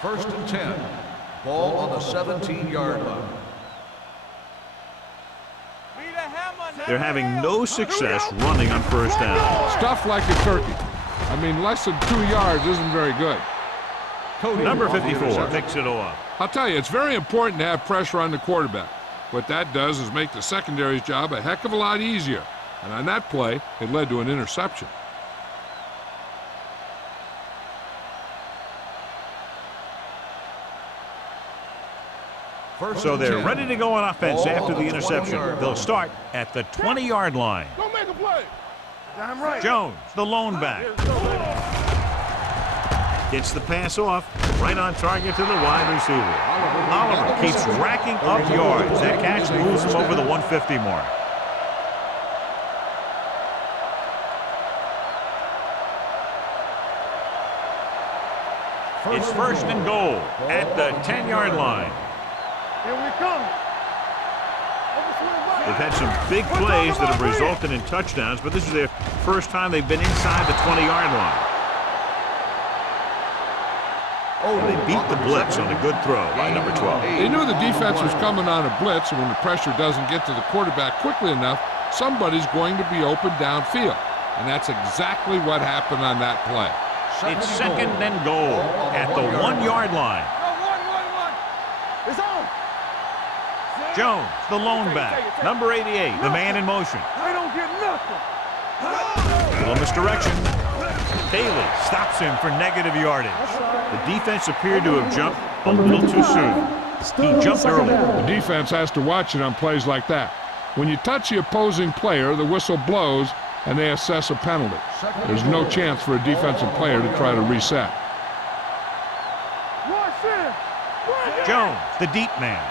First and 10. Ball on the 17-yard line. They're having no success running on first down. Stuff like a turkey. I mean, less than 2 yards isn't very good. Number 54 picks it off. I'll tell you, it's very important to have pressure on the quarterback. What that does is make the secondary's job a heck of a lot easier. And on that play, it led to an interception. So they're ready to go on offense after the interception. They'll start at the 20-yard line. Go make a play. Damn right. Jones, the lone back. Gets the pass off, right on target to the wide receiver. Oliver keeps racking up yards. That catch moves him over the 150 mark. It's first and goal at the 10-yard line. Here we come. They've had some big plays that have resulted in touchdowns, but this is their first time they've been inside the 20-yard line. And they beat the blitz on a good throw by number 12. They knew the defense was coming on a blitz, and when the pressure doesn't get to the quarterback quickly enough, somebody's going to be open downfield. And that's exactly what happened on that play. It's second and goal at the 1-yard line. It's on. Jones, the lone back. Number 88, the man in motion. I don't get nothing. Little misdirection. Bailey stops him for negative yardage. The defense appeared to have jumped a little too soon. He jumped early. The defense has to watch it on plays like that. When you touch the opposing player, the whistle blows, and they assess a penalty. There's no chance for a defensive player to try to reset. Jones, the deep man.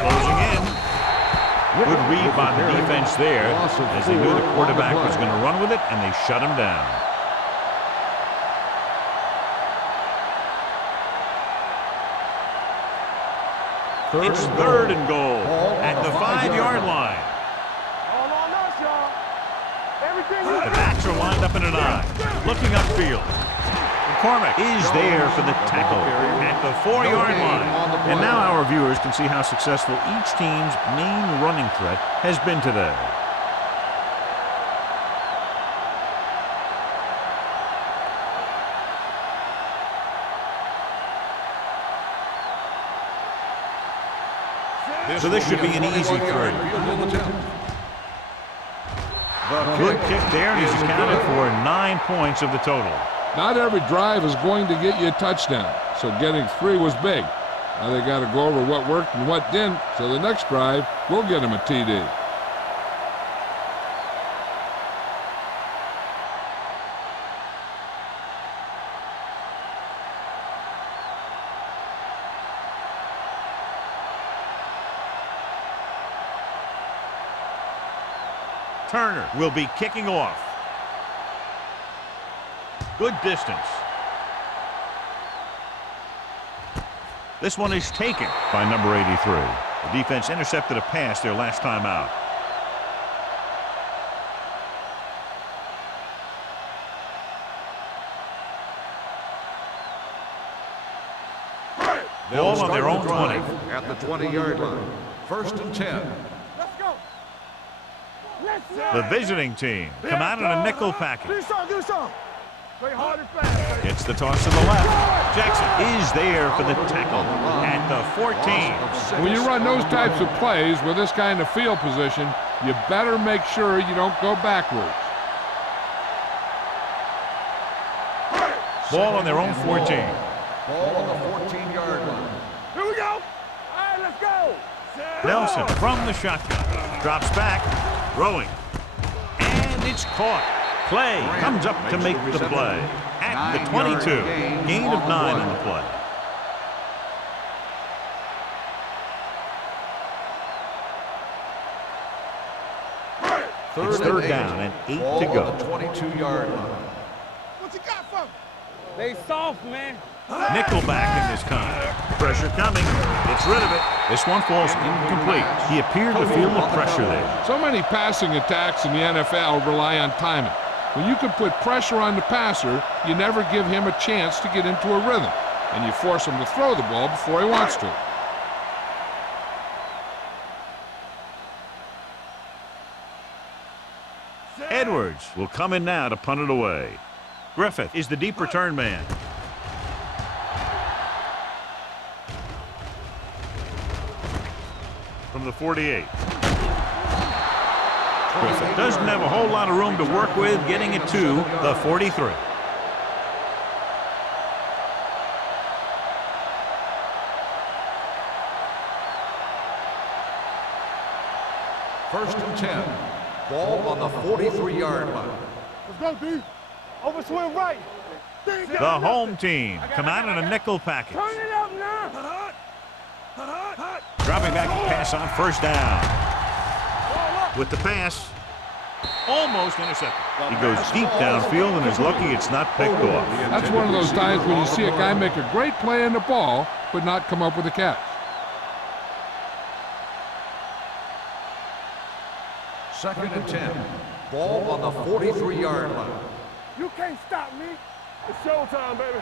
Closing in. Good read by the defense there, as they knew the quarterback was going to run with it, and they shut him down. It's third and goal at the 5-yard line. The backs are lined up in an I. Looking upfield. McCormick is there for the tackle at the 4-yard line. And now our viewers can see how successful each team's main running threat has been today. So this should be an easy third. Good kick there, and he's accounted for 9 points of the total. Not every drive is going to get you a touchdown, so getting 3 was big. Now they got to go over what worked and what didn't, so the next drive will get him a TD. returner will be kicking off. Good distance. This one is taken by number 83. The defense intercepted a pass their last time out. Ball on their own 20. At the 20-yard line. First and 10. Let's go. Let's go. The visiting team come out in a nickel package. Do something. Play hard and fast. It's the toss to the left. Jackson is there for the tackle at the 14. When you run those types of plays with this kind of field position, you better make sure you don't go backwards. Ball on their own 14. Ball on the 14-yard line. Here we go. All right, let's go. Nelson from the shotgun. Drops back. Throwing. And it's caught. Clay comes up to make the play. At the 22. Gain of 9 on the play. It's third down and 8 to go. Ball on the 22-yard line. What you got for me? They soft, man. Nickelback in this time. Pressure coming. Gets rid of it. This one falls incomplete. He appeared to feel the pressure there. So many passing attacks in the NFL rely on timing. When you can put pressure on the passer, you never give him a chance to get into a rhythm, and you force him to throw the ball before he wants to. Edwards will come in now to punt it away. Griffith is the deep return man. From the 48. Griffith doesn't have a whole lot of room to work with, getting it to the 43. First and 10. Ball on the 43-yard line. Let's go, D. Over swing right. The home team come out in a nickel package. Turn it up now. Dropping back to pass on first down. With the pass, almost intercepted. He goes deep downfield and is lucky it's not picked off. That's one of those times when you see a guy make a great play on the ball, but not come up with a catch. Second and 10. Ball on the 43-yard line. You can't stop me. It's showtime, baby.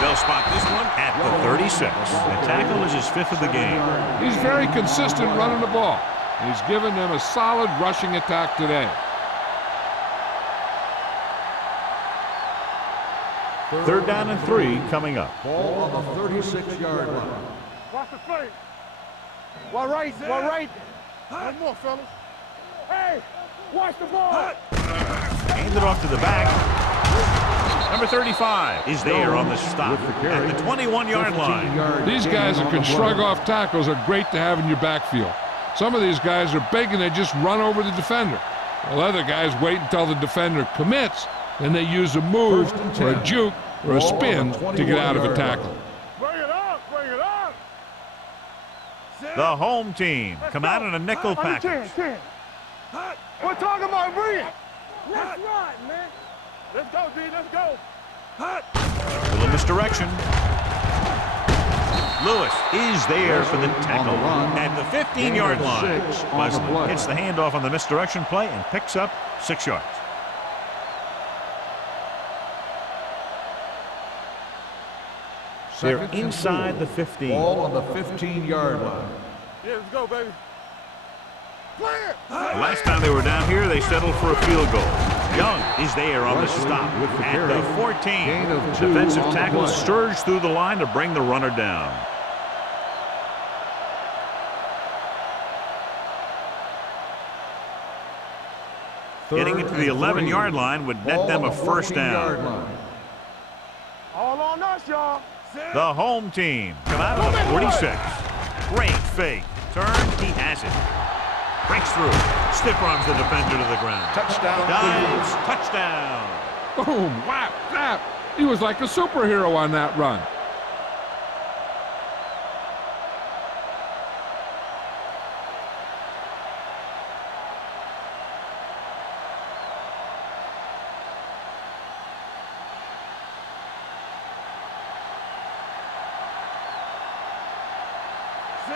They'll spot this one at the 36. The tackle is his 5th of the game. He's very consistent running the ball. He's given them a solid rushing attack today. Third down and 3 coming up. Ball on the 36-yard line. Watch the play. One right. One more, fellas. Hey, watch the ball. Hand it off to the back. Number 35 is there on the stop at the 21-yard line. These guys that can shrug off tackles are great to have in your backfield. Some of these guys are big and they just run over the defender. While other guys wait until the defender commits, and they use a move or a juke or a spin to get out of a tackle. Bring it up. The home team come out in a nickel package. 10. We're talking about bring it. Let's run, man. Let's go, D. Let's go. Little misdirection. Lewis is there for the tackle at the 15-yard line. Leslie hits the handoff on the misdirection play and picks up 6 yards. They're inside the 15. Ball on the 15-yard line. Yeah, let's go, baby. Clear. The last time they were down here, they settled for a field goal. Young is there on the stop at the 14. Defensive tackle surged through the line to bring the runner down. Getting it to the 11-yard line would net them a first down. All on us, y'all. The home team come out of the 46. Great fake. Turn, he has it. Breaks through. Stiff arms the defender to the ground. Touchdown. Dives. Touchdown. Boom, whap, snap. He was like a superhero on that run.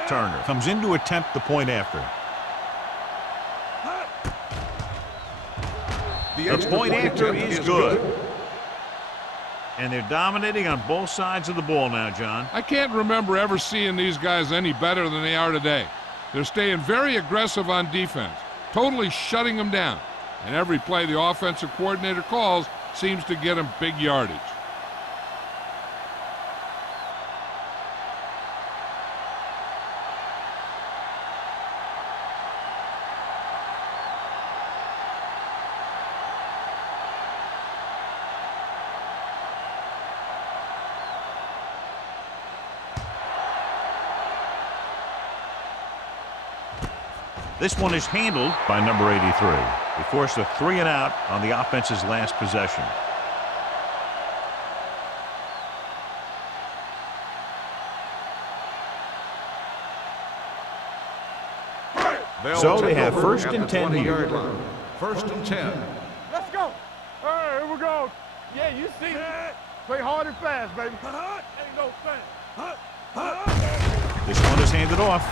Turner comes in to attempt the point after. The point after is good. And they're dominating on both sides of the ball now, John. I can't remember ever seeing these guys any better than they are today. They're staying very aggressive on defense, totally shutting them down. And every play the offensive coordinator calls seems to get them big yardage. This one is handled by number 83. He forced a 3 and out on the offense's last possession. So they have first and 10 here. First and 10. Let's go. All right, here we go. Yeah, you see it. Play hard and fast, baby. Ain't no fast. This one is handed off.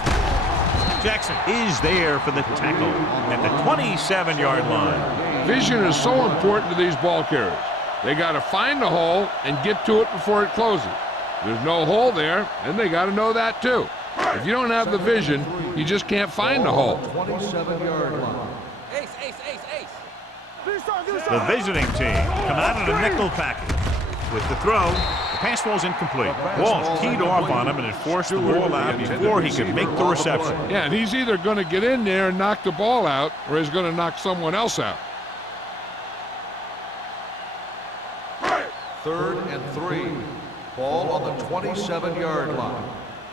Jackson is there for the tackle at the 27-yard line. Vision is so important to these ball carriers. They got to find the hole and get to it before it closes. There's no hole there, and they got to know that too. If you don't have the vision, you just can't find the hole. 27-yard line. Ace, ace, ace, ace. The visiting team come out in a nickel package. With the throw, the pass falls incomplete. Wall's keyed off on him and had forced the ball out before he could make the reception. Yeah, and he's either going to get in there and knock the ball out, or he's going to knock someone else out. 3rd and 3. Ball on the 27-yard line.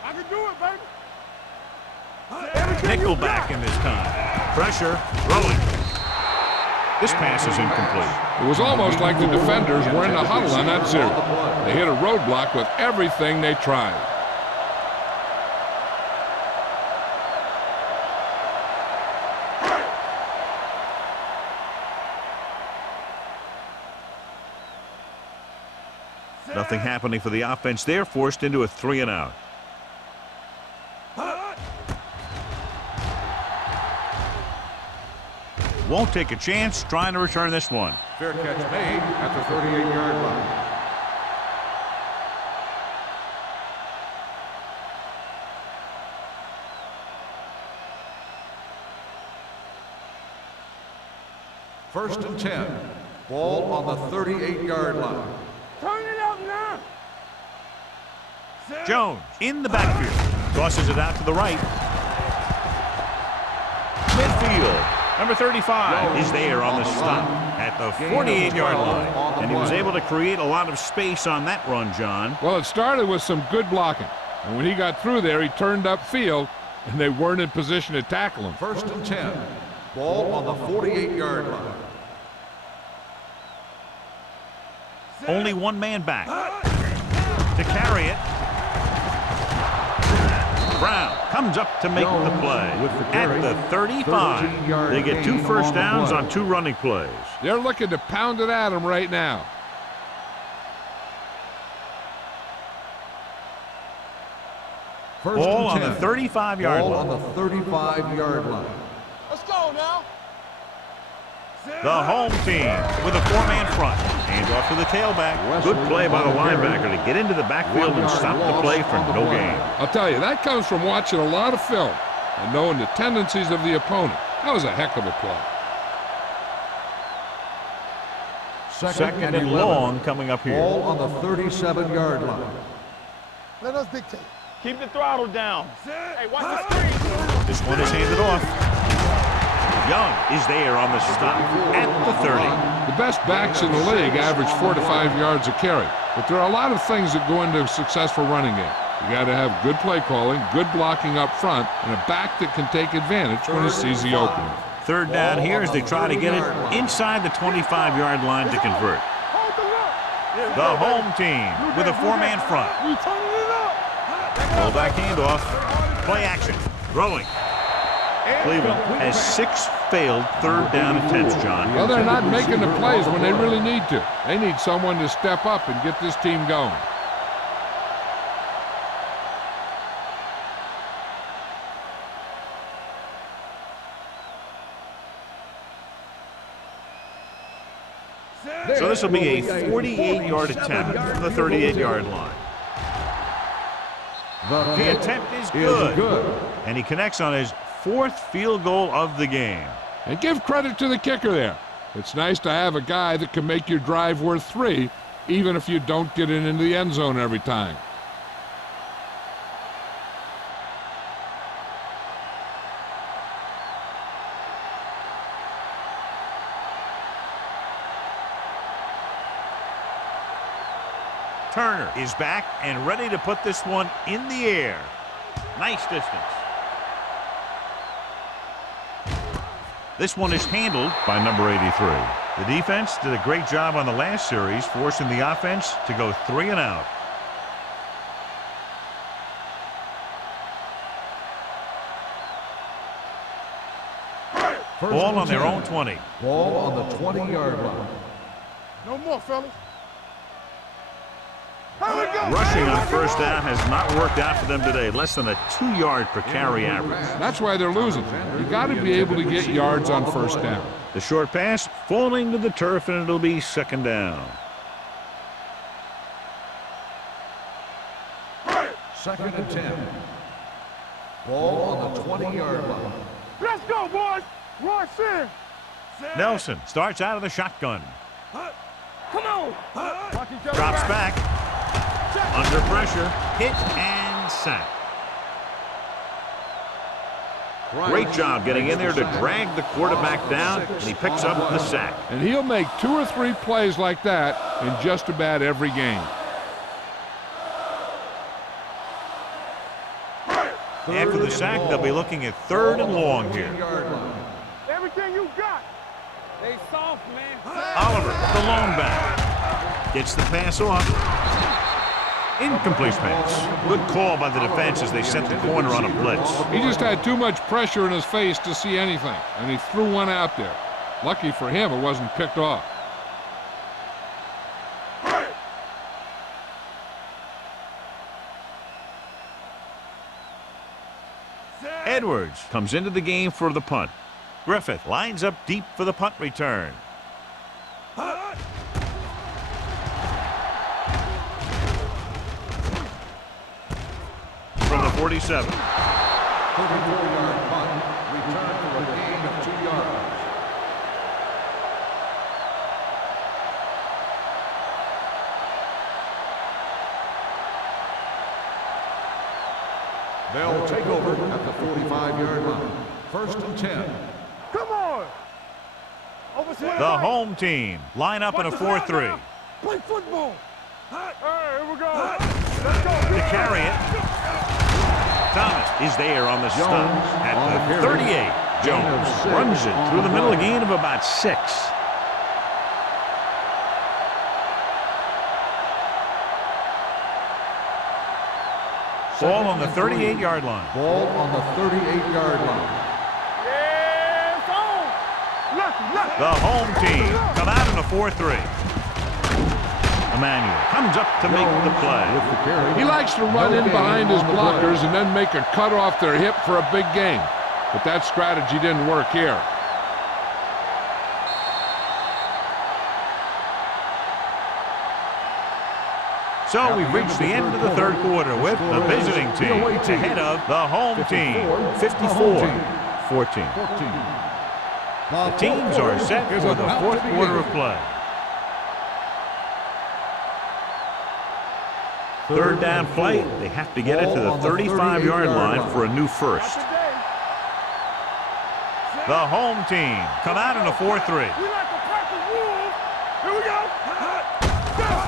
I can do it, baby. Nickelback in this time. Pressure, rolling. This pass is incomplete. It was almost like the defenders were in the huddle on that series. They hit a roadblock with everything they tried. Nothing happening for the offense. They're forced into a 3 and out. Won't take a chance trying to return this one. Fair catch made at the 38-yard line. First and 10. Ball on the 38-yard line. Turn it up now. Jones in the backfield. Tosses it out to the right. Midfield. Number 35 is there on the stop at the 48-yard line. And he was able to create a lot of space on that run, John. Well, it started with some good blocking. And when he got through there, he turned upfield, and they weren't in position to tackle him. First and 10. Ball on the 48-yard line. Only one man back to carry it. Brown comes up to make the play at the 35. They get 2 first downs on 2 running plays. They're looking to pound it at him right now. Ball on the 35-yard line. Ball on the 35-yard line. Let's go now. The home team with a 4-man front. Hands off to the tailback. Good play by the linebacker to get into the backfield and stop the play for no gain. I'll tell you, that comes from watching a lot of film and knowing the tendencies of the opponent. That was a heck of a play. Second and long coming up here. Ball on the 37-yard line. Let us dictate. Keep the throttle down. Hey, watch the screen. This one is handed off. Young is there on the stop at the 30. The best backs in the league average 4 to 5 yards a carry. But there are a lot of things that go into a successful running game. You got to have good play calling, good blocking up front, and a back that can take advantage when he sees the opening. 3rd down here as they try to get it inside the 25-yard line to convert. The home team with a 4-man front. We turning it up. Fullback handoff. Play action. Rolling. Cleveland has 6 failed 3rd down attempts, John. Well, they're not making the plays when they really need to. They need someone to step up and get this team going. So this will be a 48-yard attempt from the 38-yard line. The attempt is good. And he connects on his 4th field goal of the game. And give credit to the kicker there. It's nice to have a guy that can make your drive worth 3, even if you don't get it into the end zone every time. Turner is back and ready to put this one in the air. Nice distance. This one is handled by number 83. The defense did a great job on the last series, forcing the offense to go 3 and out. Ball on their own 20. Ball on the 20-yard line. No more, fellas. Rushing on first down has not worked out for them today. Less than a 2-yard per carry average. That's why they're losing. You got to be able to get yards on first down. The short pass falling to the turf, and it'll be 2nd down. 2nd and 10. Ball on the 20-yard line. Let's go, boys. Rush in. Nelson starts out of the shotgun. Come on. Drops back. Under pressure. Hit and sack. Great job getting in there to drag the quarterback down, and he picks up the sack. And he'll make 2 or 3 plays like that in just about every game. After the sack, they'll be looking at 3rd and long here. Everything you got. They soft, man. Oliver, the lone back. Gets the pass off. Incomplete pass. Good call by the defense as they sent the corner on a blitz. He just had too much pressure in his face to see anything, and he threw one out there. Lucky for him, it wasn't picked off. Edwards comes into the game for the punt. Griffith lines up deep for the punt return. From the 47. 34-yard punt. Return for a gain of 2 yards. They'll take over at the 45-yard line. 1st and 10. Come on. The home team line up in a 4-3. Play football. Hey, here we go. Let's go. To carry it. Thomas is there on the stop at the 38. Jones runs it through the middle, a gain of about 6. Ball on the 38-yard line. Ball on the 38-yard line. Yeah, it's on. The home team come out in a 4-3. Emmanuel comes up to make the play. He likes to run in behind his blockers and then make a cut off their hip for a big gain. But that strategy didn't work here. So we've reached the end of the 3rd quarter with the visiting team ahead of the home team, 54-14. The teams are set for the 4th quarter of play. 3rd down play. They have to get it to the 35-yard line for a new first. The home team come out in a 4-3. We like to practice rules. Here we go.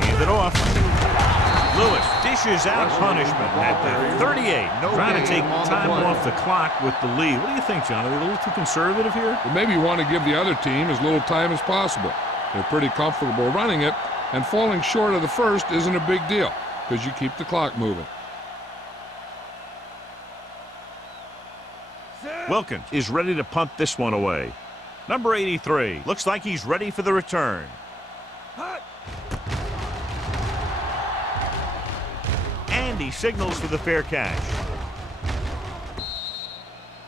Hand it off. Lewis dishes out punishment at the 38. Trying to take time off the clock with the lead. What do you think, John? Are they a little too conservative here? Well, maybe you want to give the other team as little time as possible. They're pretty comfortable running it, and falling short of the first isn't a big deal because you keep the clock moving. Wilkins is ready to punt this one away. Number 83 looks like he's ready for the return. And he signals for the fair catch.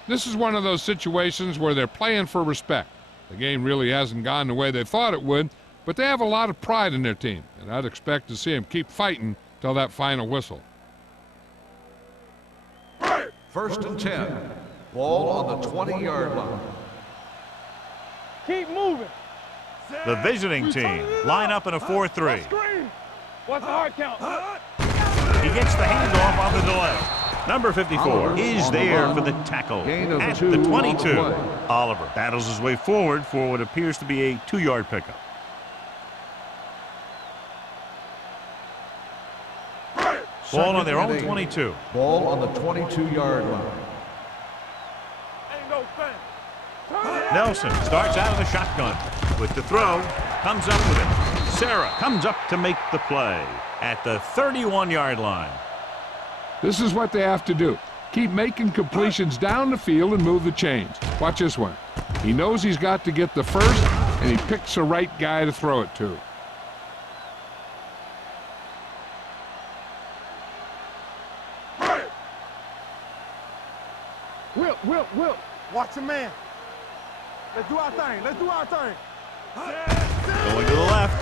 This is one of those situations where they're playing for respect. The game really hasn't gone the way they thought it would, but they have a lot of pride in their team, and I'd expect to see them keep fighting till that final whistle. First and 10. Ball on the 20-yard line. Keep moving. The visiting team line up in a 4-3. What's the hard count? He gets the handoff on the delay. Number 54 is there for the tackle at the 22. Oliver battles his way forward for what appears to be a 2-yard pickup. Ball on their own 22. Ball on the 22-yard line. Ain't no thing. Nelson starts out of the shotgun. With the throw, comes up with it. Sarah comes up to make the play at the 31-yard line. This is what they have to do. Keep making completions down the field and move the chains. Watch this one. He knows he's got to get the first, and he picks the right guy to throw it to. Whip. Watch your man. Let's do our thing. Going to the left.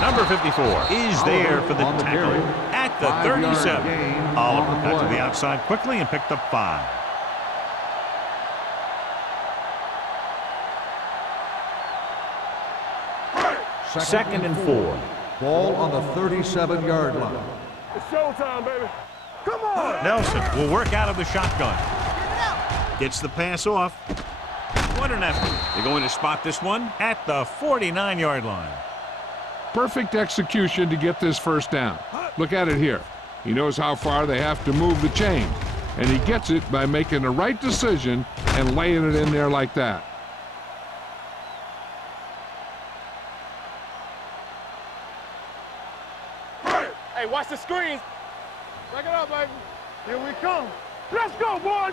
Number 54 is there for the tackle at the 37. Oliver got to the outside quickly and picked up 5. Second and 4. Ball on the 37-yard line. It's showtime, baby. Come on. Nelson will work out of the shotgun. Gets the pass off. What an effort. They're going to spot this one at the 49-yard line. Perfect execution to get this first down. Look at it here. He knows how far they have to move the chain, and he gets it by making the right decision and laying it in there like that. Hey, watch the screen. Break it up, baby. Here we come. Let's go, boys.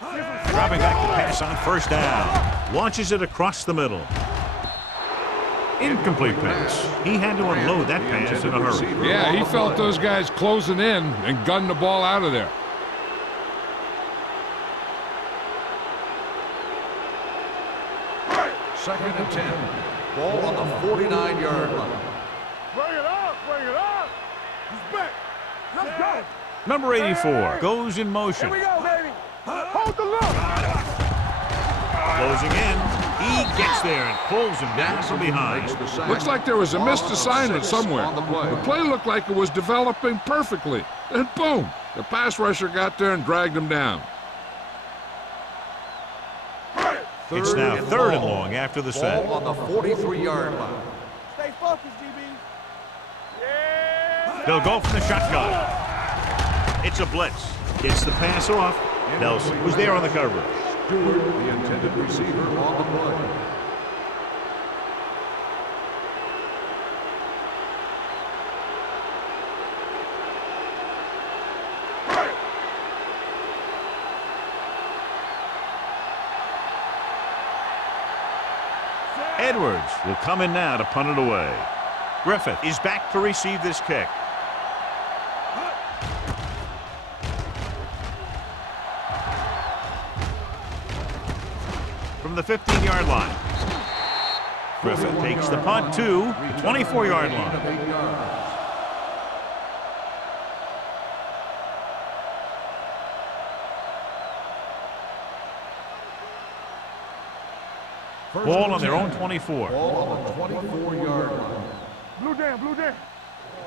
Dropping back to pass on first down. Launches it across the middle. Incomplete pass. He had to unload that pass in a hurry. Yeah, he felt those guys closing in and gunned the ball out of there. Second and 10. Ball on the 49-yard line. Bring it up. He's back. Let's go. Number 84 goes in motion. Here we go, baby. Hold the look. Closing in. He gets there and pulls him down from behind. Looks like there was a missed assignment somewhere. The play looked like it was developing perfectly. And boom, the pass rusher got there and dragged him down. It's now third and long after the set. Ball on the 43-yard line. Stay focused, GB. Yeah. They'll go from the shotgun. It's a blitz. Gets the pass off. Nelson was there on the coverage. Stewart, the intended receiver, on the play. Edwards will come in now to punt it away. Griffith is back to receive this kick. From the 15-yard line. Griffith takes the punt to the 24-yard line. Ball on their own 24. Ball on the 24-yard line. Blue down.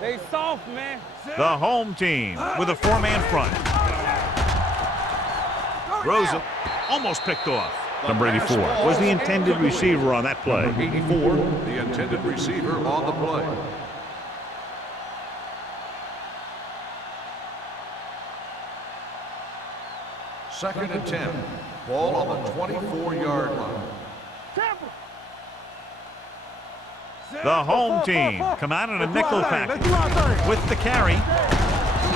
They soft, man. The home team with a 4-man front. Throws it. Almost picked off. Number 84 was the intended receiver on that play. Number 84, the intended receiver on the play. Second and 10. Ball on the 24-yard line. The home team come out in a nickel package with the carry.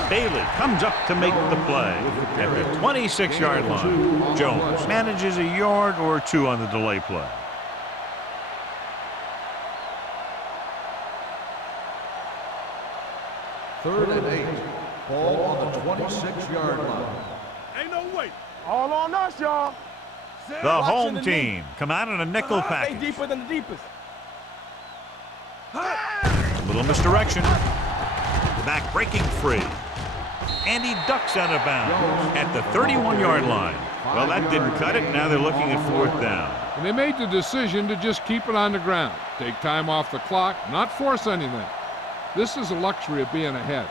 Bailey comes up to make the play at the 26-yard line. Jones manages a yard or two on the delay play. Third and 8. Ball on the 26-yard line. Ain't no way. All on us, y'all. The home team come out in a nickel Stay package. deeper than the deepest. A little misdirection. The back breaking free. And he ducks out of bounds at the 31-yard line. Well, that didn't cut it. Now they're looking at 4th down. And they made the decision to just keep it on the ground. Take time off the clock, not force anything. This is a luxury of being ahead.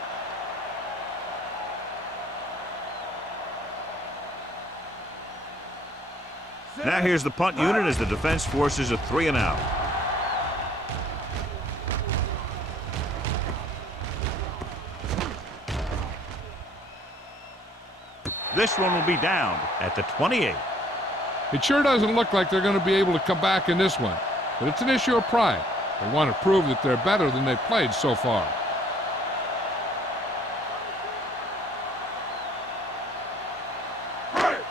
Now here's the punt unit as the defense forces a 3 and out. This one will be down at the 28. It sure doesn't look like they're going to be able to come back in this one, but it's an issue of pride. They want to prove that they're better than they've played so far.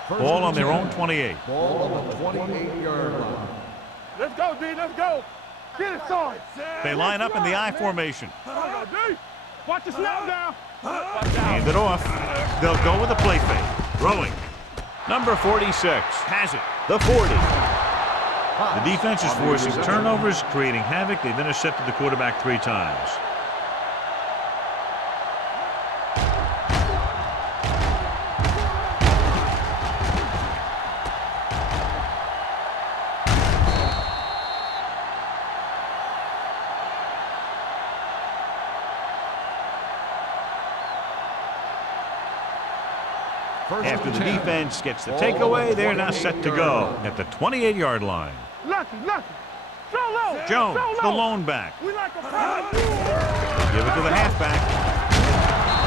Ball on their own 28. Ball on the 28-yard line. Let's go, D. Let's go. Get it started. They line up in the I formation. D. Watch the snap now. Hand it off. They'll go with a play fake. Throwing. Number 46 has it. The 40. The defense is forcing turnovers, creating havoc. They've intercepted the quarterback 3 times. After the defense gets the takeaway, they're now set to go at the 28-yard line. Lucky. Throw low. Jones, Throw the low. lone back. We like a power. They give it to the halfback.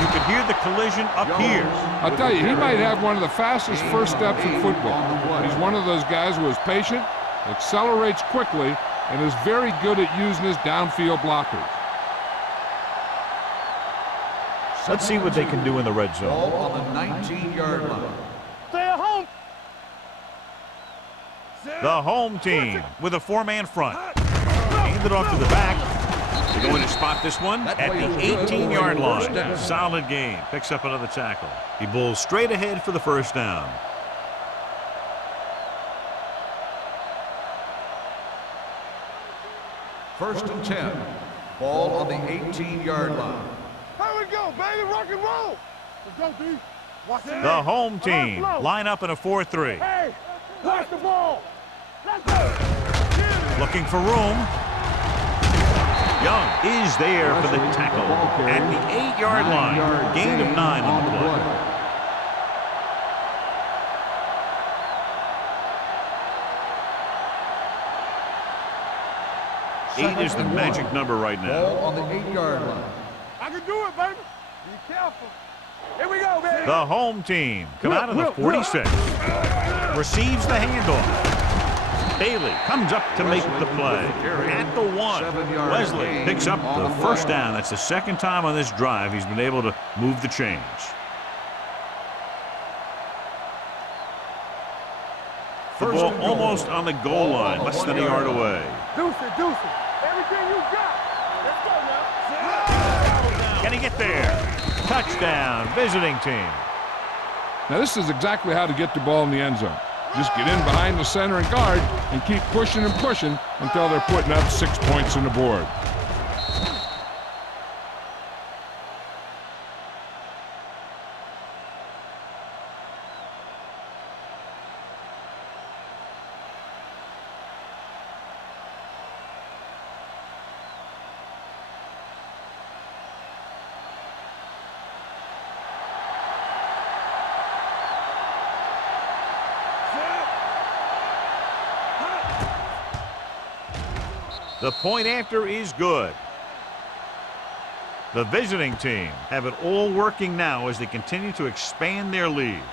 You can hear the collision up here. I'll tell you, he might have one of the fastest first steps in football. He's one of those guys who is patient, accelerates quickly, and is very good at using his downfield blockers. Let's see what they can do in the red zone. Ball on the 19-yard line. Stay at home. The home team with a 4-man front. Hand it off to the back. They're going to spot this one at the 18-yard line. Solid game. Picks up another tackle. He bowls straight ahead for the first down. First and 10. Ball on the 18-yard line. Here we go, baby. Rock and roll. Let's go, D. Watch it. The home team line up in a 4-3. Hey, watch the ball. Let's go. Looking for room. Young is there for the tackle at the 8-yard line. Gain of 9 on the play. Eight is the magic number right now. Ball on the 8-yard line. I can do it, baby. Be careful. Here we go, baby. The home team come out of the 46. Receives the handoff. Bailey comes up to make the play at the 1. Wesley picks up the first down. That's the second time on this drive he's been able to move the chains. The ball almost on the goal line, less than a yard away. Deuce it. Everything you got. Let's go now. Can he get there? Touchdown, visiting team. Now this is exactly how to get the ball in the end zone. Just get in behind the center and guard and keep pushing and pushing until they're putting up 6 points on the board. The point after is good. The visiting team have it all working now as they continue to expand their lead.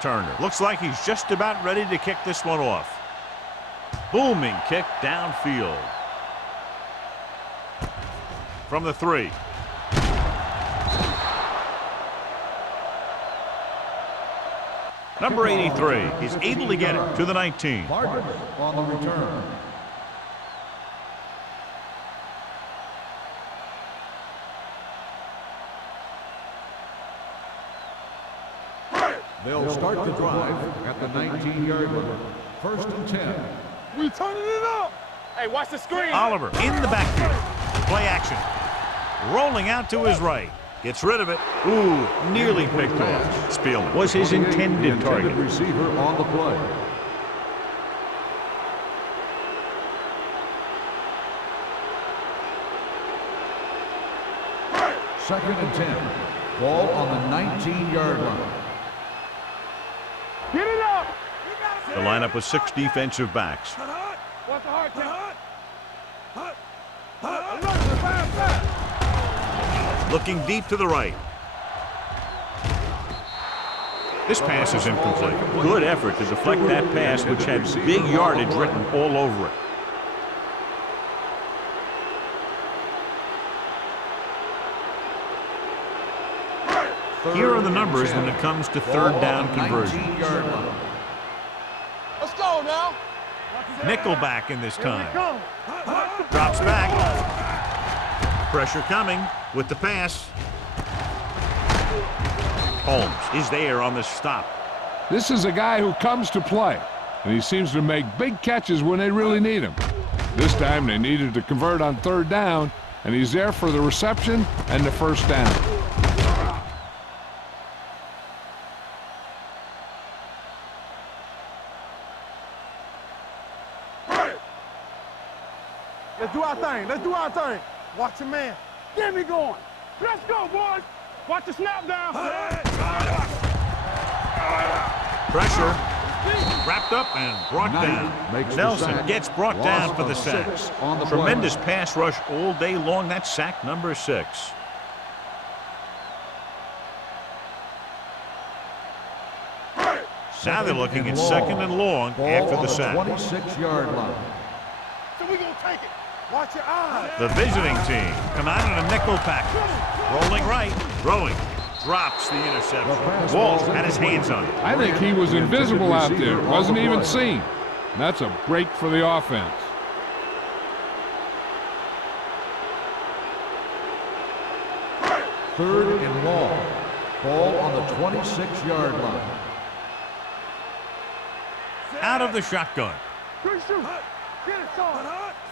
Turner looks like he's just about ready to kick this one off. Booming kick downfield. From the 3. Number 83 is able to get it to the 19. Cardinals on the return. They'll start the drive at the 19-yard line. First and 10. We turning it up. Hey, watch the screen. Oliver in the backfield. Play action. Rolling out to his right. Gets rid of it. Ooh, nearly picked off. Spielman was his intended target. Receiver on the play. Second and 10. Ball on the 19-yard line. Get it up. The lineup with 6 defensive backs. What's the hard count? Looking deep to the right. This pass is incomplete. Good effort to deflect that pass, which had big yardage written all over it. Here are the numbers when it comes to third down conversions. Let's go now. Nickelback in this time. Drops back. Pressure coming with the pass. Holmes is there on the stop. This is a guy who comes to play, and he seems to make big catches when they really need him. This time they needed to convert on third down, and he's there for the reception and the first down. Let's do our thing. Let's do our thing. Watch your man. Get me going. Let's go, boys. Watch the snap down. Pressure. Wrapped up and brought down. Nelson gets brought down for the sack. Tremendous pass rush all day long. That's sack number 6. Now they're looking at second and long after the sack. 26-yard line. So we gonna take it. Watch your eyes. The visiting team come out in a nickel package. Rolling right, throwing. Drops the interception. Walsh had his hands on it. I think he was invisible out there. Wasn't even seen. And that's a break for the offense. Third and long. Ball on the 26-yard line. Out of the shotgun. Good shoot. Get it, son.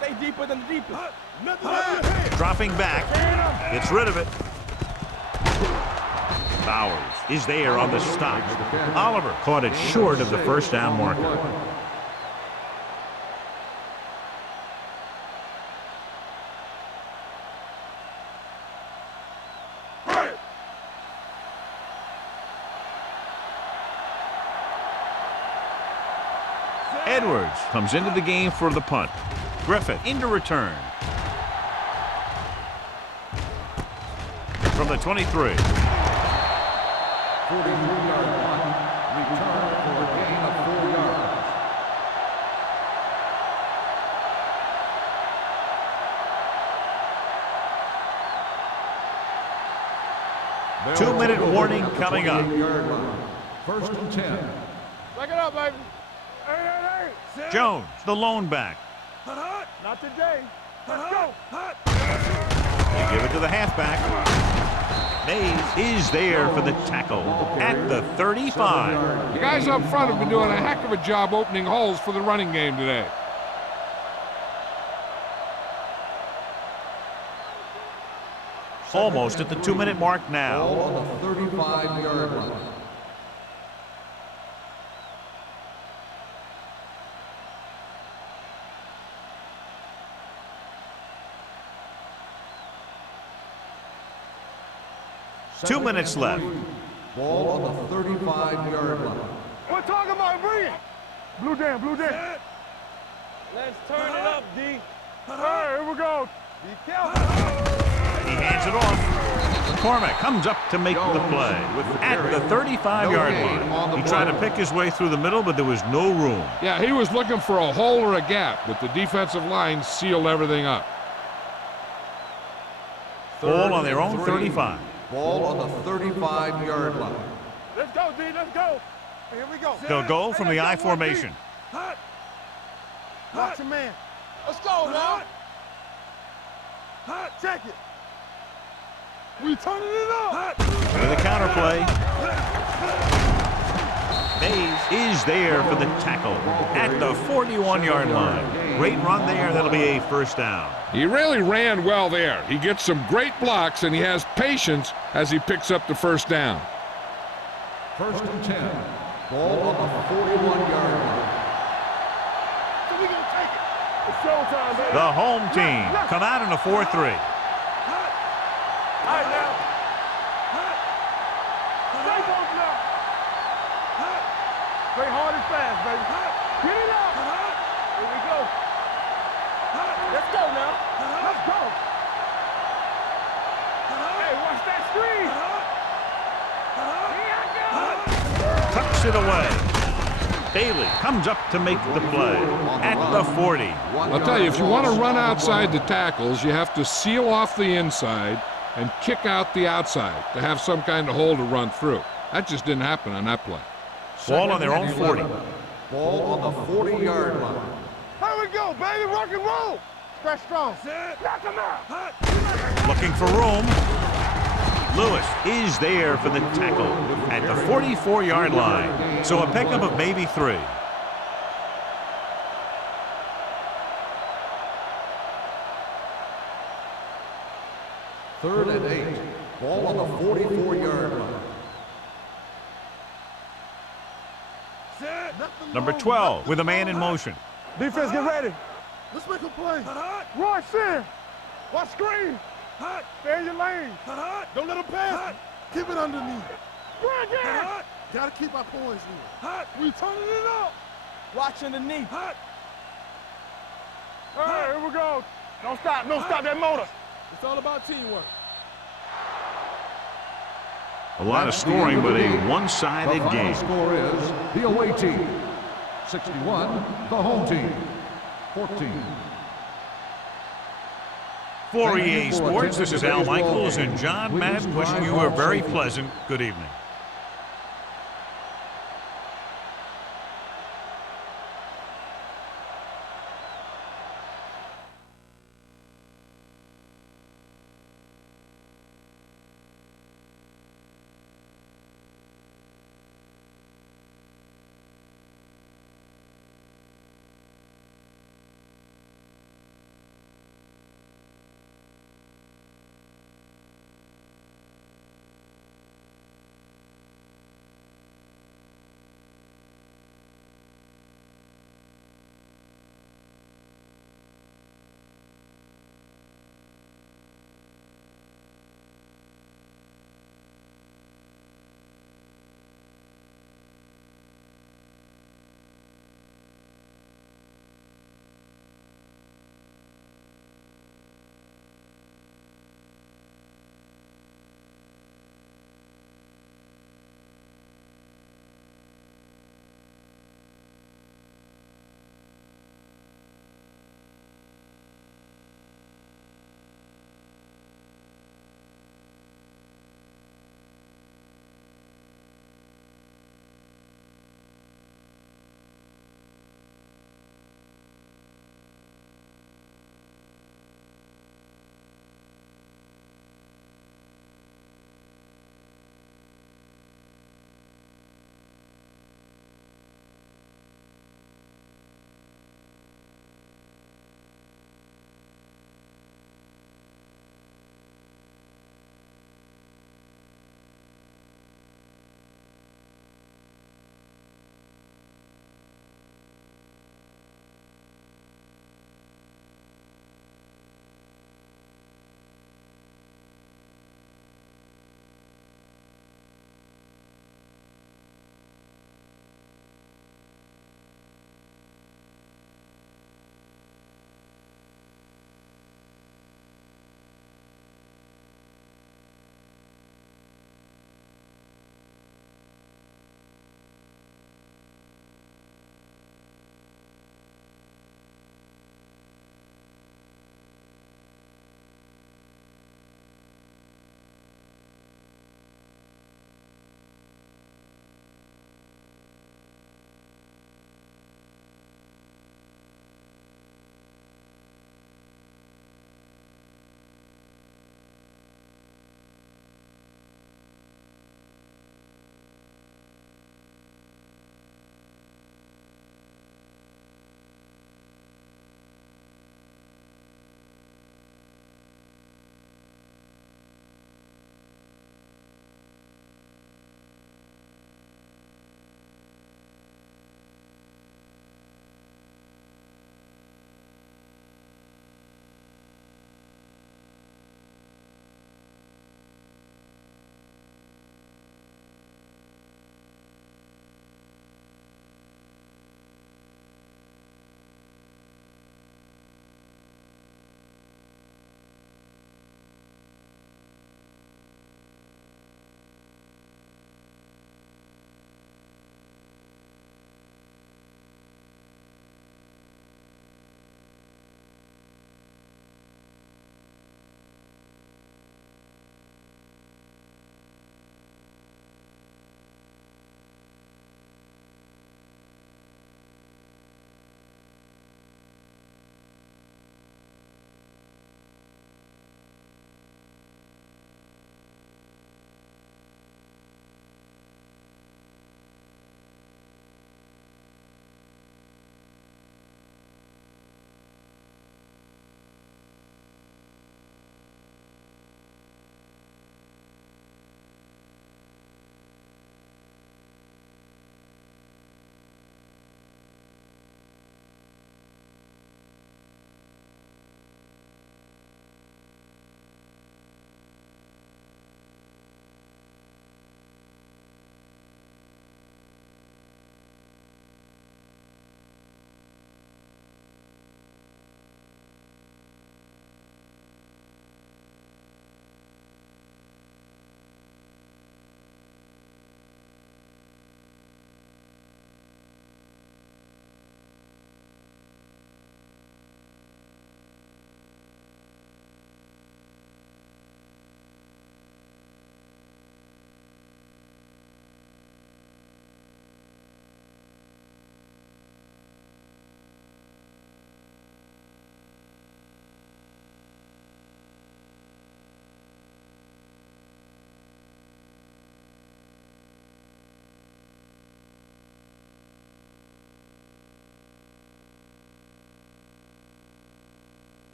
Stay deeper than the deepest. Nothing. Dropping back. Gets rid of it. Bowers is there on the stop. Oliver caught it short of the first down marker. Edwards comes into the game for the punt. Griffith into return. From the 23. 43-yard punt. Return for a gain of 4 yards. Two-minute warning coming up. First and 10. Back it up, baby. Hey. Jones, the lone back. Not today. Let's go. You give it to the halfback. Mays is there for the tackle at the 35. The guys up front have been doing a heck of a job opening holes for the running game today. Almost at the 2-minute mark Ball now. on the 35-yard line. Two minutes left. Ball on the 35-yard line. We're talking about bringing. Blue down. Let's turn it up, D. Hey, here we go. Be careful. He hands it off. McCormick comes up to make the play at the 35-yard line. He tried to pick his way through the middle, but there was no room. Yeah, he was looking for a hole or a gap, but the defensive line sealed everything up. Ball on their own 35. Ball on the 35-yard line. Let's go, D. Let's go. Here we go. They'll go from the I formation. Watch your man. Let's go now. Check it. We turning it up. To the counter play. Mays is there for the tackle at the 41-yard line. Great run there. That'll be a first down. He really ran well there. He gets some great blocks, and he has patience as he picks up the first down. First and 10. Ball on the 41-yard line. So we gonna take it. It's showtime, baby. The home team come out in a 4-3. All right, now. Stay close now. Play hard and fast, baby. Get it up. Here we go. Let's go now. Let's go. Hey, watch that screen. Here I go. Tucks it away. Bailey comes up to make the play at the 40. I'll tell you, if you want to run outside the tackles, you have to seal off the inside and kick out the outside to have some kind of hole to run through. That just didn't happen on that play. Ball on their own 40. Ball on the 40-yard line. Here we go, baby. Rock and roll. Stretch strong. Knock him out. Looking for room. Lewis is there for the tackle at the 44-yard line. So a pickup of maybe 3. Third and 8. Ball on the 44-yard line. Number 12 with a man in motion. Defense, get ready. Let's make a play. Rush in. Watch screen. Stay in your lane. Don't let him pass. Keep it underneath. Right. Gotta keep our poise here. We turning it up. Watch underneath. All right, here we go. Don't stop. Don't stop that motor. It's all about teamwork. A lot of scoring, but a one-sided The game. final score is the away team 61, the home team 14. For EA Sports, this is Al Michaels and John Madden wishing you a very pleasant good evening.